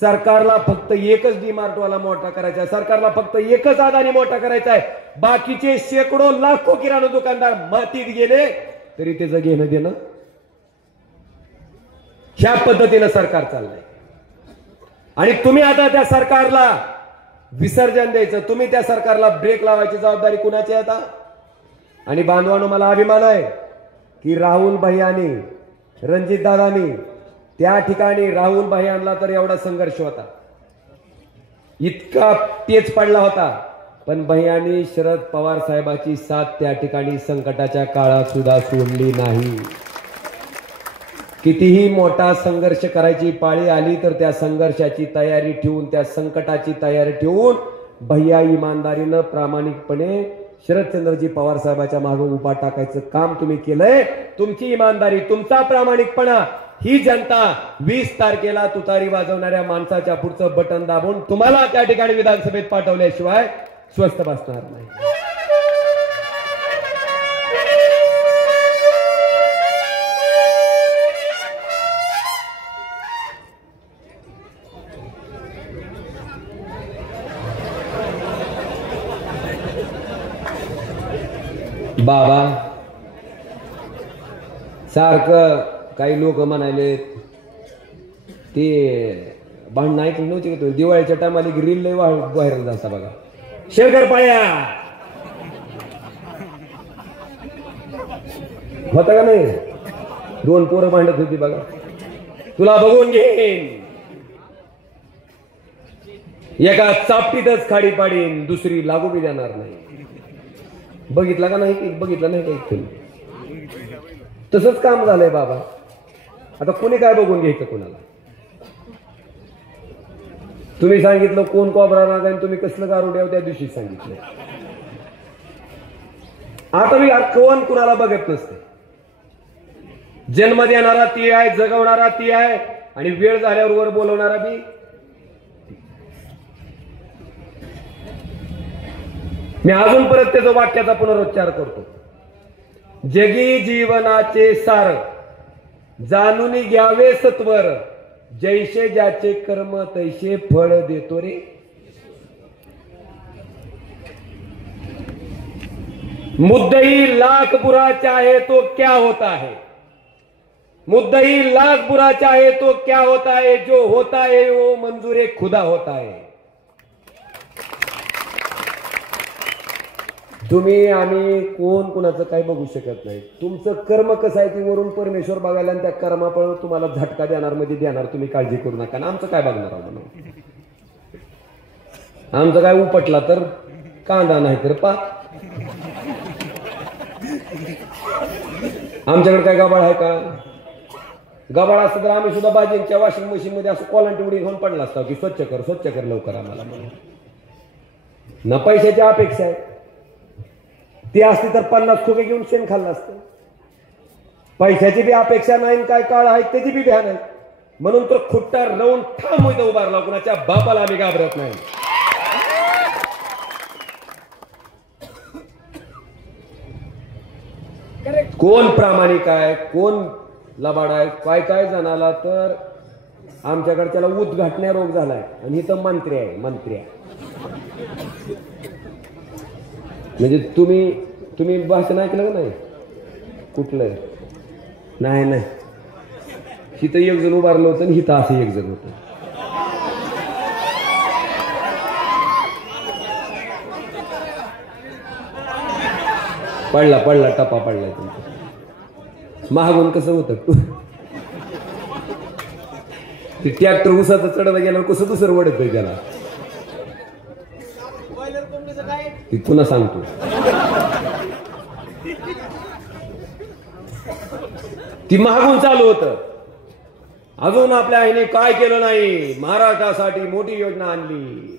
सरकारला फक्त एकच डीमार्ट वाला मोठा करायचा आहे, सरकारला फक्त एकच अदानी मोठा करायचा आहे. बाकीचे शेकडो लाखो किराणा दुकानदार मातीत गेले तरी त्याचं घेणं देणं. ह्या पद्धतीनं सरकार चाललंय आणि तुम्ही आता त्या सरकारला विसर्जन द्यायचं, तुम्ही त्या सरकारला ब्रेक लावायची जबाबदारी कुणाची आहे आता? आणि बांधवांनो, मला अभिमान आहे की राहुल भैयानी, रणजित दादानी त्या ठिकाणी राहुल भैयांना तर एवढा संघर्ष होता, इतका पेच पडला होता, पण भैयांनी शरद पवार साहेबांची साथ त्या ठिकाणी संकटाच्या काळात सुद्धा सोडली नाही. कितीही मोठा संघर्ष करायची पाळी आली तर त्या संघर्षाची तयारी ठेवून, त्या संकटाची तयारी ठेवून भैया इमानदारीनं प्रामाणिकपणे शरदचंद्रजी पवार साहेबांच्या मागे उभा टाकायचं काम तुम्ही केलंय. तुमची इमानदारी, तुमचा प्रामाणिकपणा ही जनता 20 तारखेला तुतारी वाजवणाऱ्या माणसाच्या पुढचं बटन दाबून तुम्हाला त्या ठिकाणी विधानसभेत पाठवल्याशिवाय स्वस्थ बसणार नाही. बाबा सारखं काही लोक म्हणाले ते भांडण ऐकली नव्हती का? दिवाळीच्या टायमाला रील लय व्हायरल झाला बघा. शंकरपाळ्या होता का नाही? 2 पोरं भांडत होती बघा. तुला बघून घेईन, एका चापटीतच खाडी पाडीन, दुसरी लागू बी देणार नाही. बघितला का नाही? बघितलं नाही काही? तसंच काम झालंय बाबा. आता कोणी काय बघून घ्यायचं कोणाला? तुम्ही सांगितलं कोण कोबरा नाग आणि तुम्ही कसलं गारुड्याव त्या दिवशी सांगितलं. आता मी कोण कुणाला बघत नसते. जन्म देणारा ती आहे, जगवणारा ती आहे आणि वेळ झाल्यावर वर बोलवणारा बी. मी अजून परत त्याचा वाक्याचा पुनरुच्चार करतो. जगी जीवनाचे सार जाणून घ्यावे सत्वर, जैसे ज्याचे कर्म तैसे फळ देतो रे. मुद्दई लाख बुरा चाहे तो क्या होता है, मुद्दई लाख बुरा चाहे तो क्या होता है, जो होता है वो मंजूर खुदा होता है. तुम्ही आम्ही कोण कुणाचं काही बघू शकत नाही. तुमचं कर्म कसं आहे ते वरून परमेश्वर बघायला आणि त्या कर्मापळ तुम्हाला झटका देणार म्हणजे देणार. तुम्ही काळजी करू नका. आमचं काय बघणार आहोत म्हणून. आमचं काय उपटला तर कांदा नाही तर पाक. आमच्याकडे काय गबाळ आहे का? गबाळ असतं तर आम्ही सुद्धा बाजींच्या वॉशिंग मशीन मध्ये असं कॉलंटी उडी घेऊन पडला असतो की स्वच्छ कर लवकर आम्हाला म्हणून. न पैशाची अपेक्षा आहे. ती असती तर 50 खोके घेऊन शेण खाल्लं असतं. पैशाची बी अपेक्षा नाही. काय काळ आहे त्याची बी भ्या नाही. म्हणून तर खुट्टा राहून ठाम इथं उभारला. कुणाच्या बापाला आम्ही घाबरत नाही. कोण प्रामाणिक आहे, कोण लबाड आहे, काय काय जणाला तर आमच्याकडे त्याला उद्घाटन्या रोग झालाय आणि इथं मंत्री आहे. मंत्री म्हणजे तुम्ही भाषण ऐकलं नाही कुठलं? नाही नाही. हिथं एक जण उभारलं होतं आणि हिथं असं एक जण होतं. पडला टपा पडलाय तुमचा. महागून कसं होतं ते ट्रॅक्टर उसाचं चढवलं गेल्यावर कसं दुसरं वडत त्याला. ती पुन्हा सांगतो. ती महागून चालू होतं. अजून आपल्या आईने काय केलं नाही. महाराष्ट्रासाठी मोठी योजना आणली.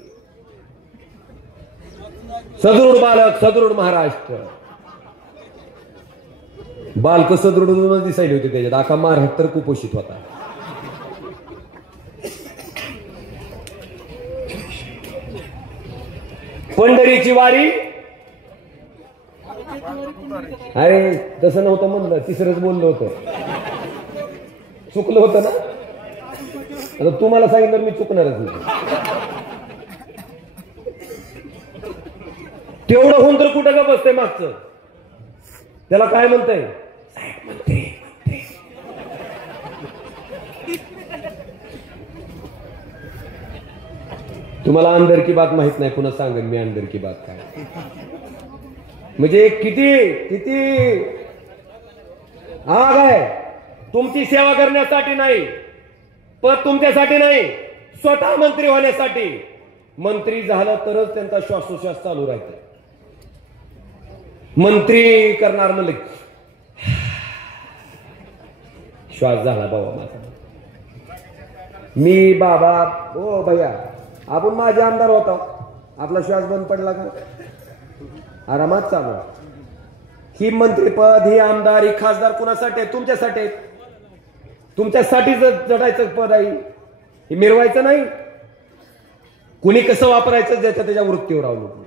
सदृढ बालक सदृढ महाराष्ट्र. बालक सदृढ दिसायली होती त्याच्यात. आखा महाराष्ट्र कुपोषित होता. पंढरीची वारी. अरे तसं नव्हतं म्हणलं. तिसरंच बोललं होतं. चुकलं होतं ना. आता तुम्हाला सांगितलं मी चुकणारच नाही. तेवढं होऊन तर कुठं का बसतंय मागचं. त्याला काय म्हणतंय? तुम्हाला अंदर की बात माहित नाही. पुन्हा सांगेन मी अंदर की बात काय. म्हणजे किती आग आहे. तुमची सेवा करण्यासाठी नाही, पद तुमच्यासाठी नाही, स्वतः मंत्री होण्यासाठी. मंत्री झालं तरच त्यांचा श्वासोश्वास चालू राहतो. मंत्री करणार म्हणलं श्वास झाला बाबा माझा. मी बाबा ओ भैया आपण माझे आमदार होता. आपला श्वास बंद पडला का? आरामात चालू. ही मंत्रीपद, ही आमदार, ही खासदार कुणासाठी आहे? तुमच्यासाठी आहे. तुमच्यासाठीच जडायचं पद आहे. हे मिरवायचं नाही. कुणी कसं वापरायचं त्याच्या वृत्तीवर अवलंबून.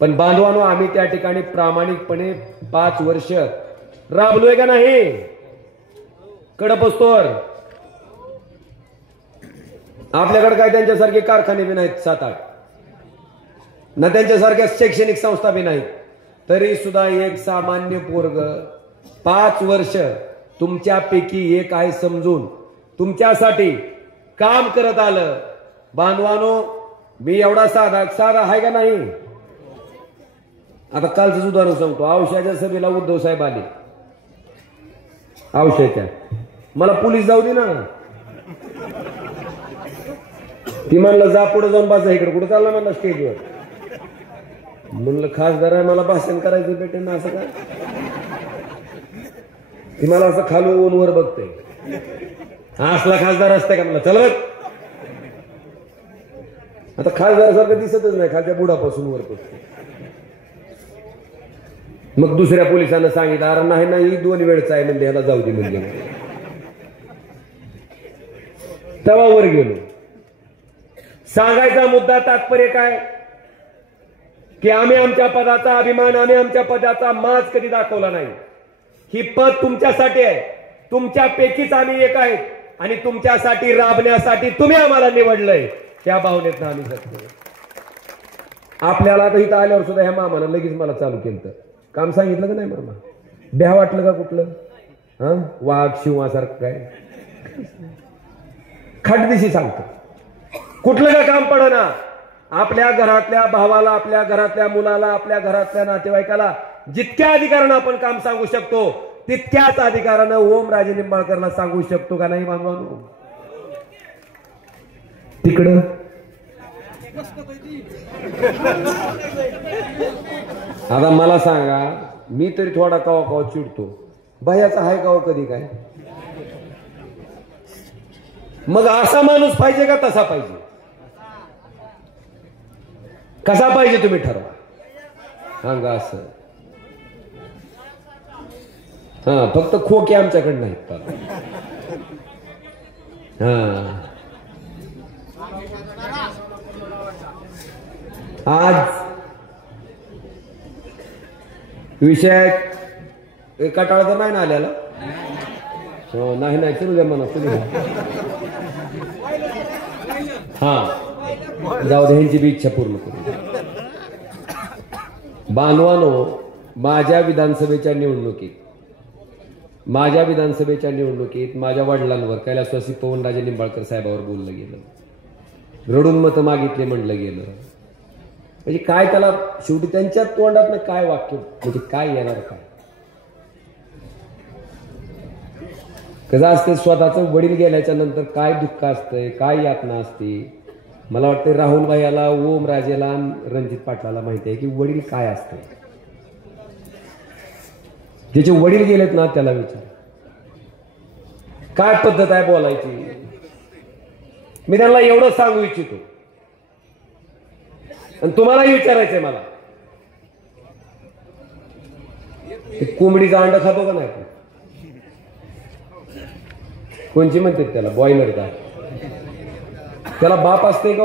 पण बांधवानो आम्ही त्या ठिकाणी प्रामाणिकपणे 5 वर्ष राबलोय का नाही? कडपस्तोर. आपल्याकडे काय त्यांच्यासारखे कारखाने बी नाहीत 7-8 ना त्यांच्यासारख्या शैक्षणिक संस्था बी नाहीत. तरी सुद्धा एक सामान्य पोरग 5 वर्ष तुमच्यापैकी एक आहे समजून तुमच्यासाठी काम करत आलं. बांधवानो मी एवढा साधा आहे का नाही? आता कालच उदाहरण सांगतो. औषधाच्या सभेला उद्धव साहेब आले. औषधाच्या मला पोलीस जाऊ दे ना. ती म्हणलं जा पुढे जाऊन बाजा. इकडे कुठे चालला म्हणलं स्टेजवर. म्हणलं खासदार आहे मला भाषण करायचं भेटे ना असं काय. ती मला असं खालून वर बघते. असला खासदार असते का? म्हणलं चल बघ. आता खासदारासारखं दिसतच नाही खालच्या बुडापासून वरपासून. मग दुसऱ्या पोलिसांना सांगितलं अरे नाही 2 वेळचा आहे म्हणजे ह्याला जाऊ दे म्हणजे. तेव्हा वर गेलो. सांगायचा मुद्दा तात्पर्य काय की आम्ही आमच्या पदाचा अभिमान, आम्ही आमच्या पदाचा माज कधी दाखवला नाही. ही पद तुमच्यासाठी आहे. तुमच्यापैकीच आम्ही एक आहेत आणि तुमच्यासाठी राबण्यासाठी तुम्ही आम्हाला निवडलंय. त्या भावनेत आम्ही जगतो. आपल्याला तर इथं आल्यावर सुद्धा ह्या मामानं लगेच मला चालू केलं काम सांगितलं का नाही मामा भ्या वाटलं का कुठलं हा वाघ शिवासारखं काय खटदिशी सांगतो कुठलं का काम पडना आपल्या घरातल्या भावाला आपल्या घरातल्या मुलाला आपल्या घरातल्या नातेवाईकाला जितक्या अधिकारानं आपण काम सांगू शकतो तितक्याच अधिकारानं ओमराजे निंबाळकरला सांगू शकतो का नाही बांधवांनो तिकडं आता मला सांगा मी तरी थोडा कवा कवा चिडतो भयाचा हाय का कधी काय मग असा माणूस पाहिजे का तसा पाहिजे कसा पाहिजे तुम्ही ठरवा सांगा असं हा फक्त खोके आमच्याकडे नाहीत हा आज विषय कटाळा तर नाही ना आल्याला नाही नाही सुरू द्या म्हणा सुरू हा जाऊ दे ह्यांची बी इच्छा पूर्ण करू बांधवानो माझ्या विधानसभेच्या निवडणुकीत माझ्या वडिलांवर कैलासवासी पवनराजे निंबाळकर साहेबांवर बोललं गेलं रडून मत मागितले म्हणलं गेलं म्हणजे काय त्याला शेवटी त्यांच्या तोंडात काय वाक्य म्हणजे काय येणार काय कसं असते स्वतःचं वडील गेल्याच्या नंतर काय दुःख असतंय काय यातना असते मला वाटतं राहुल भाईला ओमराजेला रणजित पाटलाला माहिती आहे की वडील काय असते ज्याचे वडील गेलेत ना त्याला विचार काय पद्धत आहे बोलायची मी त्यांना एवढं सांगू इच्छितो आणि तुम्हालाही विचारायचंय मला कोंबडीचं अंड खातो का नाही कोणची म्हणतात त्याला बॉयलर का त्याला बाप असते का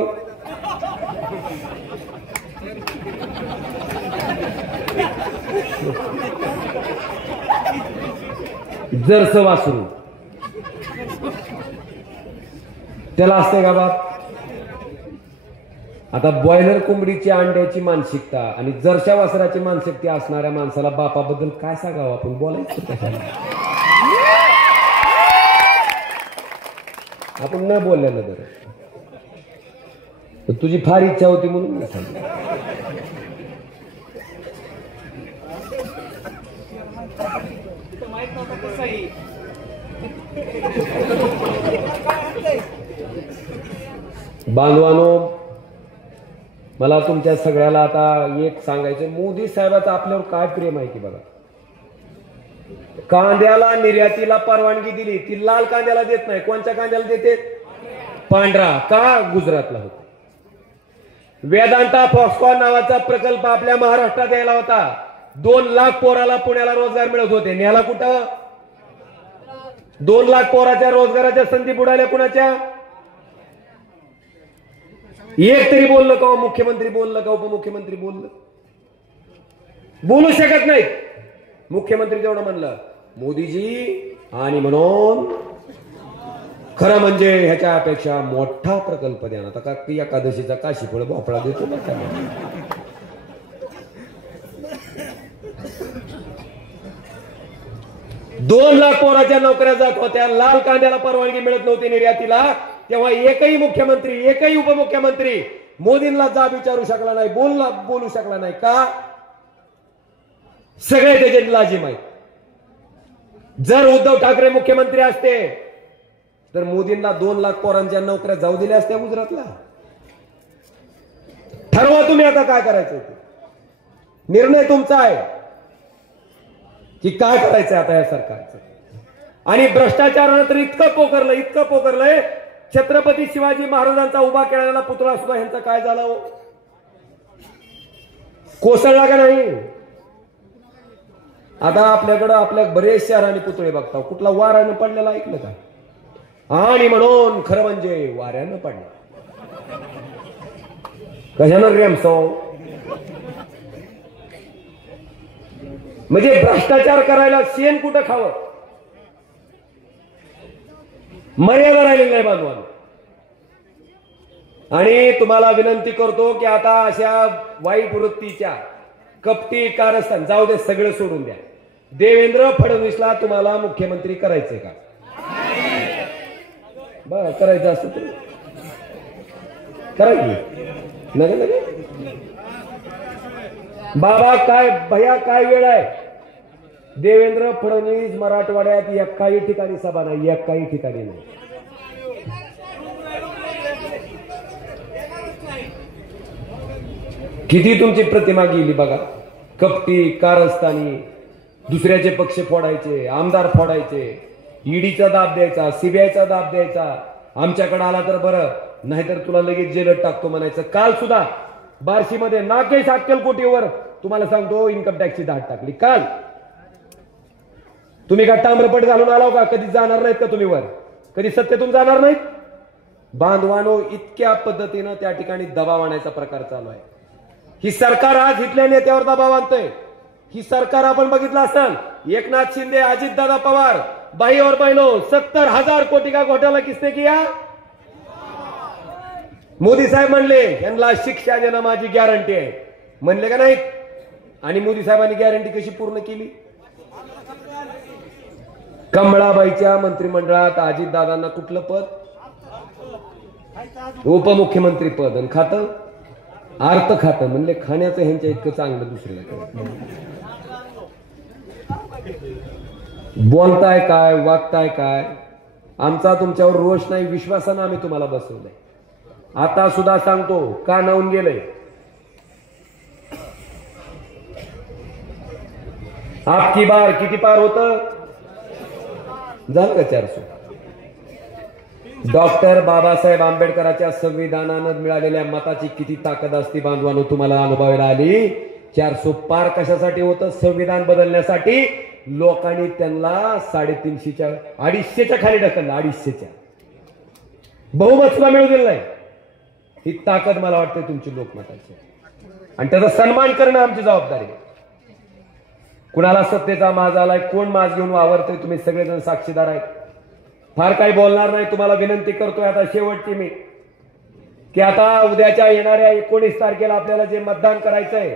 जरस वासरू त्याला असते का बाप आता बॉयलर कोंबडीची अंड्याची मानसिकता आणि जरशा वासराची मानसिकता असणाऱ्या माणसाला बापाबद्दल काय सांगावं आपण बोलायचं कशाला आपण न बोललेलं बरं तुझी फार इच्छा होती म्हणून मी सांगितलं बांधवानो मला तुमच्या सगळ्याला आता एक सांगायचं मोदी साहेबाचं आपल्यावर काय प्रेम आहे की बघा कांद्याला निर्यातीला परवानगी दिली ती लाल कांद्याला देत नाही कोणत्या कांद्याला देते पांढरा का गुजरातला होता वेदांता फॉक्सकॉन नावाचा प्रकल्प आपल्या महाराष्ट्रात यायला होता 2 लाख पोराला पुण्याला रोजगार मिळत होते न्याला कुठं 2 लाख पोराच्या रोजगाराच्या संधी बुडाल्या कुणाच्या एक तरी बोललं का मुख्यमंत्री बोललं का उपमुख्यमंत्री बोललं बोलू शकत नाही मुख्यमंत्री तेवढं म्हणलं मोदीजी आणि म्हणून खरं म्हणजे ह्याच्या अपेक्षा मोठा प्रकल्प द्या आता का एकादशीचा काशीफळ भोपळा देतो ना 2 लाख पोराच्या नोकऱ्या जात होत्या लाल कांद्याला परवानगी मिळत नव्हती निर्यातीला तेव्हा एकही मुख्यमंत्री एकही उपमुख्यमंत्री मोदींना जाब विचारू शकला नाही बोलू शकला नाही का सगळे त्याचे लाजीम आहेत जर उद्धव ठाकरे मुख्यमंत्री असते तर मोदींना 2 लाख पोरांच्या नोकऱ्या जाऊ दिल्या असत्या गुजरातला ठरवा तुम्ही आता काय करायचं निर्णय तुमचा आहे की काय करायचंय आता या सरकारचं आणि भ्रष्टाचारानं तर इतकं पोकरलंय छत्रपती शिवाजी महाराजांचा उभा केलेला पुतळा सुद्धा ह्यांचा काय झाला हो कोसळला का नाही आता आपल्याकडं आपल्या बरेच शहरांनी पुतळे बघता कुठला वाऱ्यानं पडलेला ऐकलं का आणि म्हणून खरं म्हणजे वाऱ्यानं पडला कशानं रेमसो म्हणजे भ्रष्टाचार करायला शेण कुठं खावं मर्यादा राहिलेली नाही बांधवांनो आणि तुम्हाला विनंती करतो की आता अशा वाईट वृत्तीच्या कपटी कारस्थान जाऊ दे, सगळं सोडून द्या. देवेंद्र फडणवीसला तुम्हाला मुख्यमंत्री करायचंय का? बरं, करायचं असं तर करायचं नगे नगे. बाबा काय भैया काय वेळ आहे? देवेंद्र फडणवीस मराठवाड्यात एकाही ठिकाणी सभा नाही, एकाही ठिकाणी नाही. किती तुमची प्रतिमा गेली बघा. कपटी कारस्थानी, दुसऱ्याचे पक्ष फोडायचे, आमदार फोडायचे, ईडीचा दाब द्यायचा, सीबीआयचा दाब द्यायचा. आमच्याकडे आला तर बरं, नाहीतर तुला लगेच जेलत टाकतो म्हणायचं. काल सुद्धा बार्शीमध्ये नाकेश अक्कलकोटीवर तुम्हाला सांगतो इन्कम टॅक्सची धाड टाकली. काल तुम्ही का ताम्रपट घालून आलाव का? कधी जाणार नाहीत का तुम्ही वर? कधी सत्तेतून जाणार नाहीत? बांधवानो, इतक्या पद्धतीनं त्या ठिकाणी दबाव आणायचा प्रकार चालू आहे. ही सरकार आज इथल्या नेत्यावर दबाव आणतंय. ही सरकार आपण बघितलं असेल, एकनाथ शिंदे, अजितदादा पवार, भाई और बहनों, 70,000 कोटी का घोटाला किसने किया? मोदी साहेब म्हणले यांना शिक्षा देणं माझी गॅरंटी आहे, म्हणले का नाहीत? आणि मोदी साहेबांनी गॅरंटी कशी पूर्ण केली? कमळाबाईच्या मंत्रिमंडळात अजितदादांना कुठलं पद? उपमुख्यमंत्री पद. आणि खातं अर्थ खातं. म्हणले खाण्याचं ह्यांच्या इतकं चांगलं दुसऱ्याला. बोलताय काय, वागताय काय? आमचा तुमच्यावर रोष नाही, विश्वासानं आम्ही तुम्हाला बसवलंय. आता सुद्धा सांगतो, का नावून गेलंय. आपकी बार किती पार होतं? झालं का 400? डॉक्टर बाबासाहेब आंबेडकरांच्या संविधानानं मिळालेल्या मताची किती ताकद असते बांधवांनो, तुम्हाला अनुभवायला आली. 400 पार कशासाठी होतं? संविधान बदलण्यासाठी. लोकांनी त्यांना 350च्या 250च्या खाली ढकललं. 250च्या बहुमत सुद्धा मिळू दिलं नाही. ही ताकद मला वाटते तुमची लोकमताची, आणि त्याचा सन्मान करणं आमची जबाबदारी. कुणाला सत्तेचा माज आलाय, कोण माज घेऊन वावरतोय, तुम्ही सगळेजण साक्षीदार आहेत. फार काही बोलणार नाही. तुम्हाला विनंती करतोय आता शेवटची मी, की आता उद्याच्या येणाऱ्या 19 तारखेला आपल्याला जे मतदान करायचंय,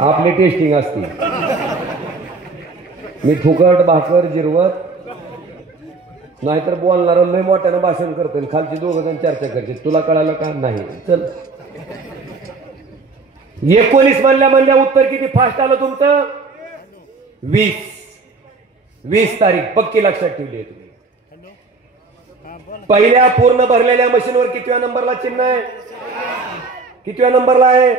आपली टेस्टिंग असते. मी फुकट भाकर जिरवत नाहीतर बोलणार लय मोठ्यानं भाषण करतोय, खालची दोघ जण चर्चा करते. तुला कळालं का? नाही. चल 19 म्हणल्या उत्तर किती फास्ट आलं तुमचं? 20 तारीख पक्की लक्षात ठेवली आहे तुम्ही. पहिल्या पूर्ण भरलेल्या मशीनवर कितव्या नंबरला चिन्ह आहे? कितव्या नंबरला आहे?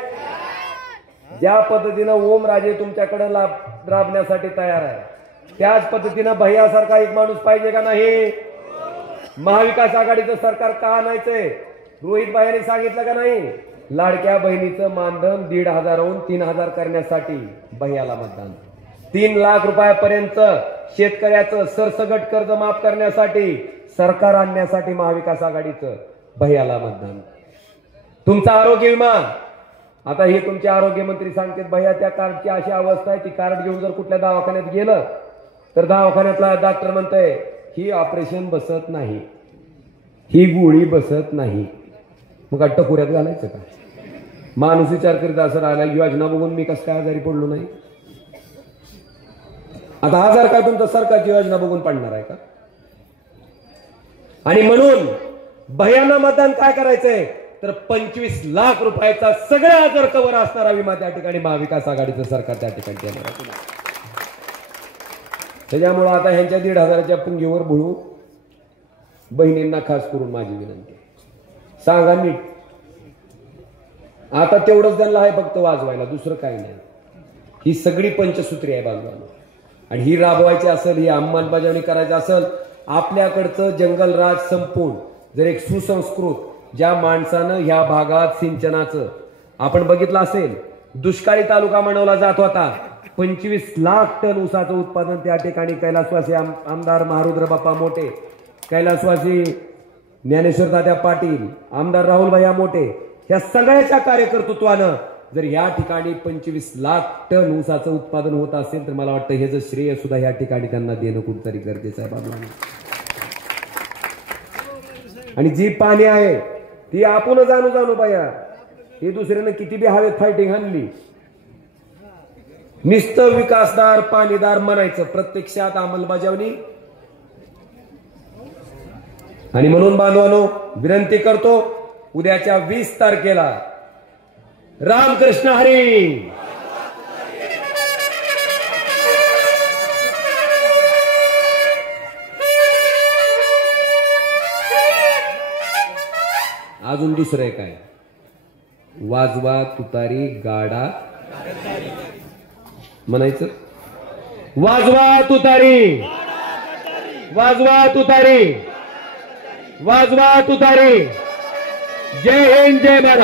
ज्या पद्धतीनं ओमराजे तुमच्याकडे राबण्यासाठी तयार आहे, त्याच पद्धतीनं भैयासारखा एक माणूस पाहिजे का नाही? महाविकास आघाडीचं सरकार का आणायचंय? रोहित भाईंनी सांगितलं का नाही? लाडक्या बहिणीचं मानधन 1,500 3,000 करण्यासाठी भैयाला मतदान. 3 लाख रुपयापर्यंत शेतकऱ्याचं सरसगट कर्ज माफ करण्यासाठी सरकार आणण्यासाठी महाविकास आघाडीचं भैयाला मतदान. तुमचा आरोग्य विमा, आता हे तुमचे आरोग्य मंत्री सांगतात भैया त्या कार्डची अशी अवस्था आहे, ती कार्ड घेऊन जर कुठल्या दवाखान्यात गेलं तर दवाखान्यातला डॉक्टर म्हणतोय ही ऑपरेशन बसत नाही, ही गोळी बसत नाही. मग टकोऱ्यात घालायचं का? माणूस विचार करीत असं राहिला, योजना बघून मी कसं काय आजारी पडलो नाही? आता आजार काय तुमचा सरकारची योजना बघून पडणार आहे का? आणि म्हणून भैयांना मतदान काय करायचंय तर 25 लाख रुपयाचा सगळ्या आजार कव्हर असणारा विमा त्या ठिकाणी महाविकास आघाडीचं सरकार त्या ठिकाणी देणार आहे. त्याच्यामुळे आता ह्यांच्या 1,500च्या पुंगीवर भुळू बहिणींना खास करून माझी विनंती, सांगा नीट. आता तेवढंच त्यांना आहे फक्त वाजवायला, दुसरं काही नाही. ही सगळी पंचसूत्री आहे बाजूला, आणि ही राबवायची असेल, ही अंमलबजावणी करायची असेल, आपल्याकडचं जंगलराज संपून जर एक सुसंस्कृत ज्या माणसानं ह्या भागात सिंचनाचं आपण बघितलं असेल, दुष्काळी तालुका म्हणवला जात होता, 25 लाख टन ऊसाचं उत्पादन त्या ठिकाणी कैलासवासी आमदार महारुद्र बाप्पा मोठे, कैलासवासी ज्ञानेश्वर दादा पाटील, आमदार राहुल भैया मोठे, ह्या सगळ्याच्या कार्यकर्तृत्वानं जर या ठिकाणी 25 लाख टन ऊसाचं उत्पादन होत असेल तर मला वाटतं हे जर श्रेय सुद्धा या ठिकाणी त्यांना देणं कुठतरी गरजेचं आहे बाबा. आणि जी पाणी आहे ती आपण जाणू जाणू बाया, हे दुसऱ्यानं किती बी हवेत फायटिंग आणली, नुसतं विकासदार पाणीदार म्हणायचं, प्रत्यक्षात अंमलबजावणी. आणि म्हणून बांधवांनो विनंती करतो, उद्याच्या 20 तारखेला रामकृष्ण हरी. अजून दुसरं आहे काय, वाजवा तुतारी गाडा म्हणायचं. वाजवा तुतारी, वाजवा तुतारी, वाजवा तुतारी. जय हिंद, जय महाराष्ट्र.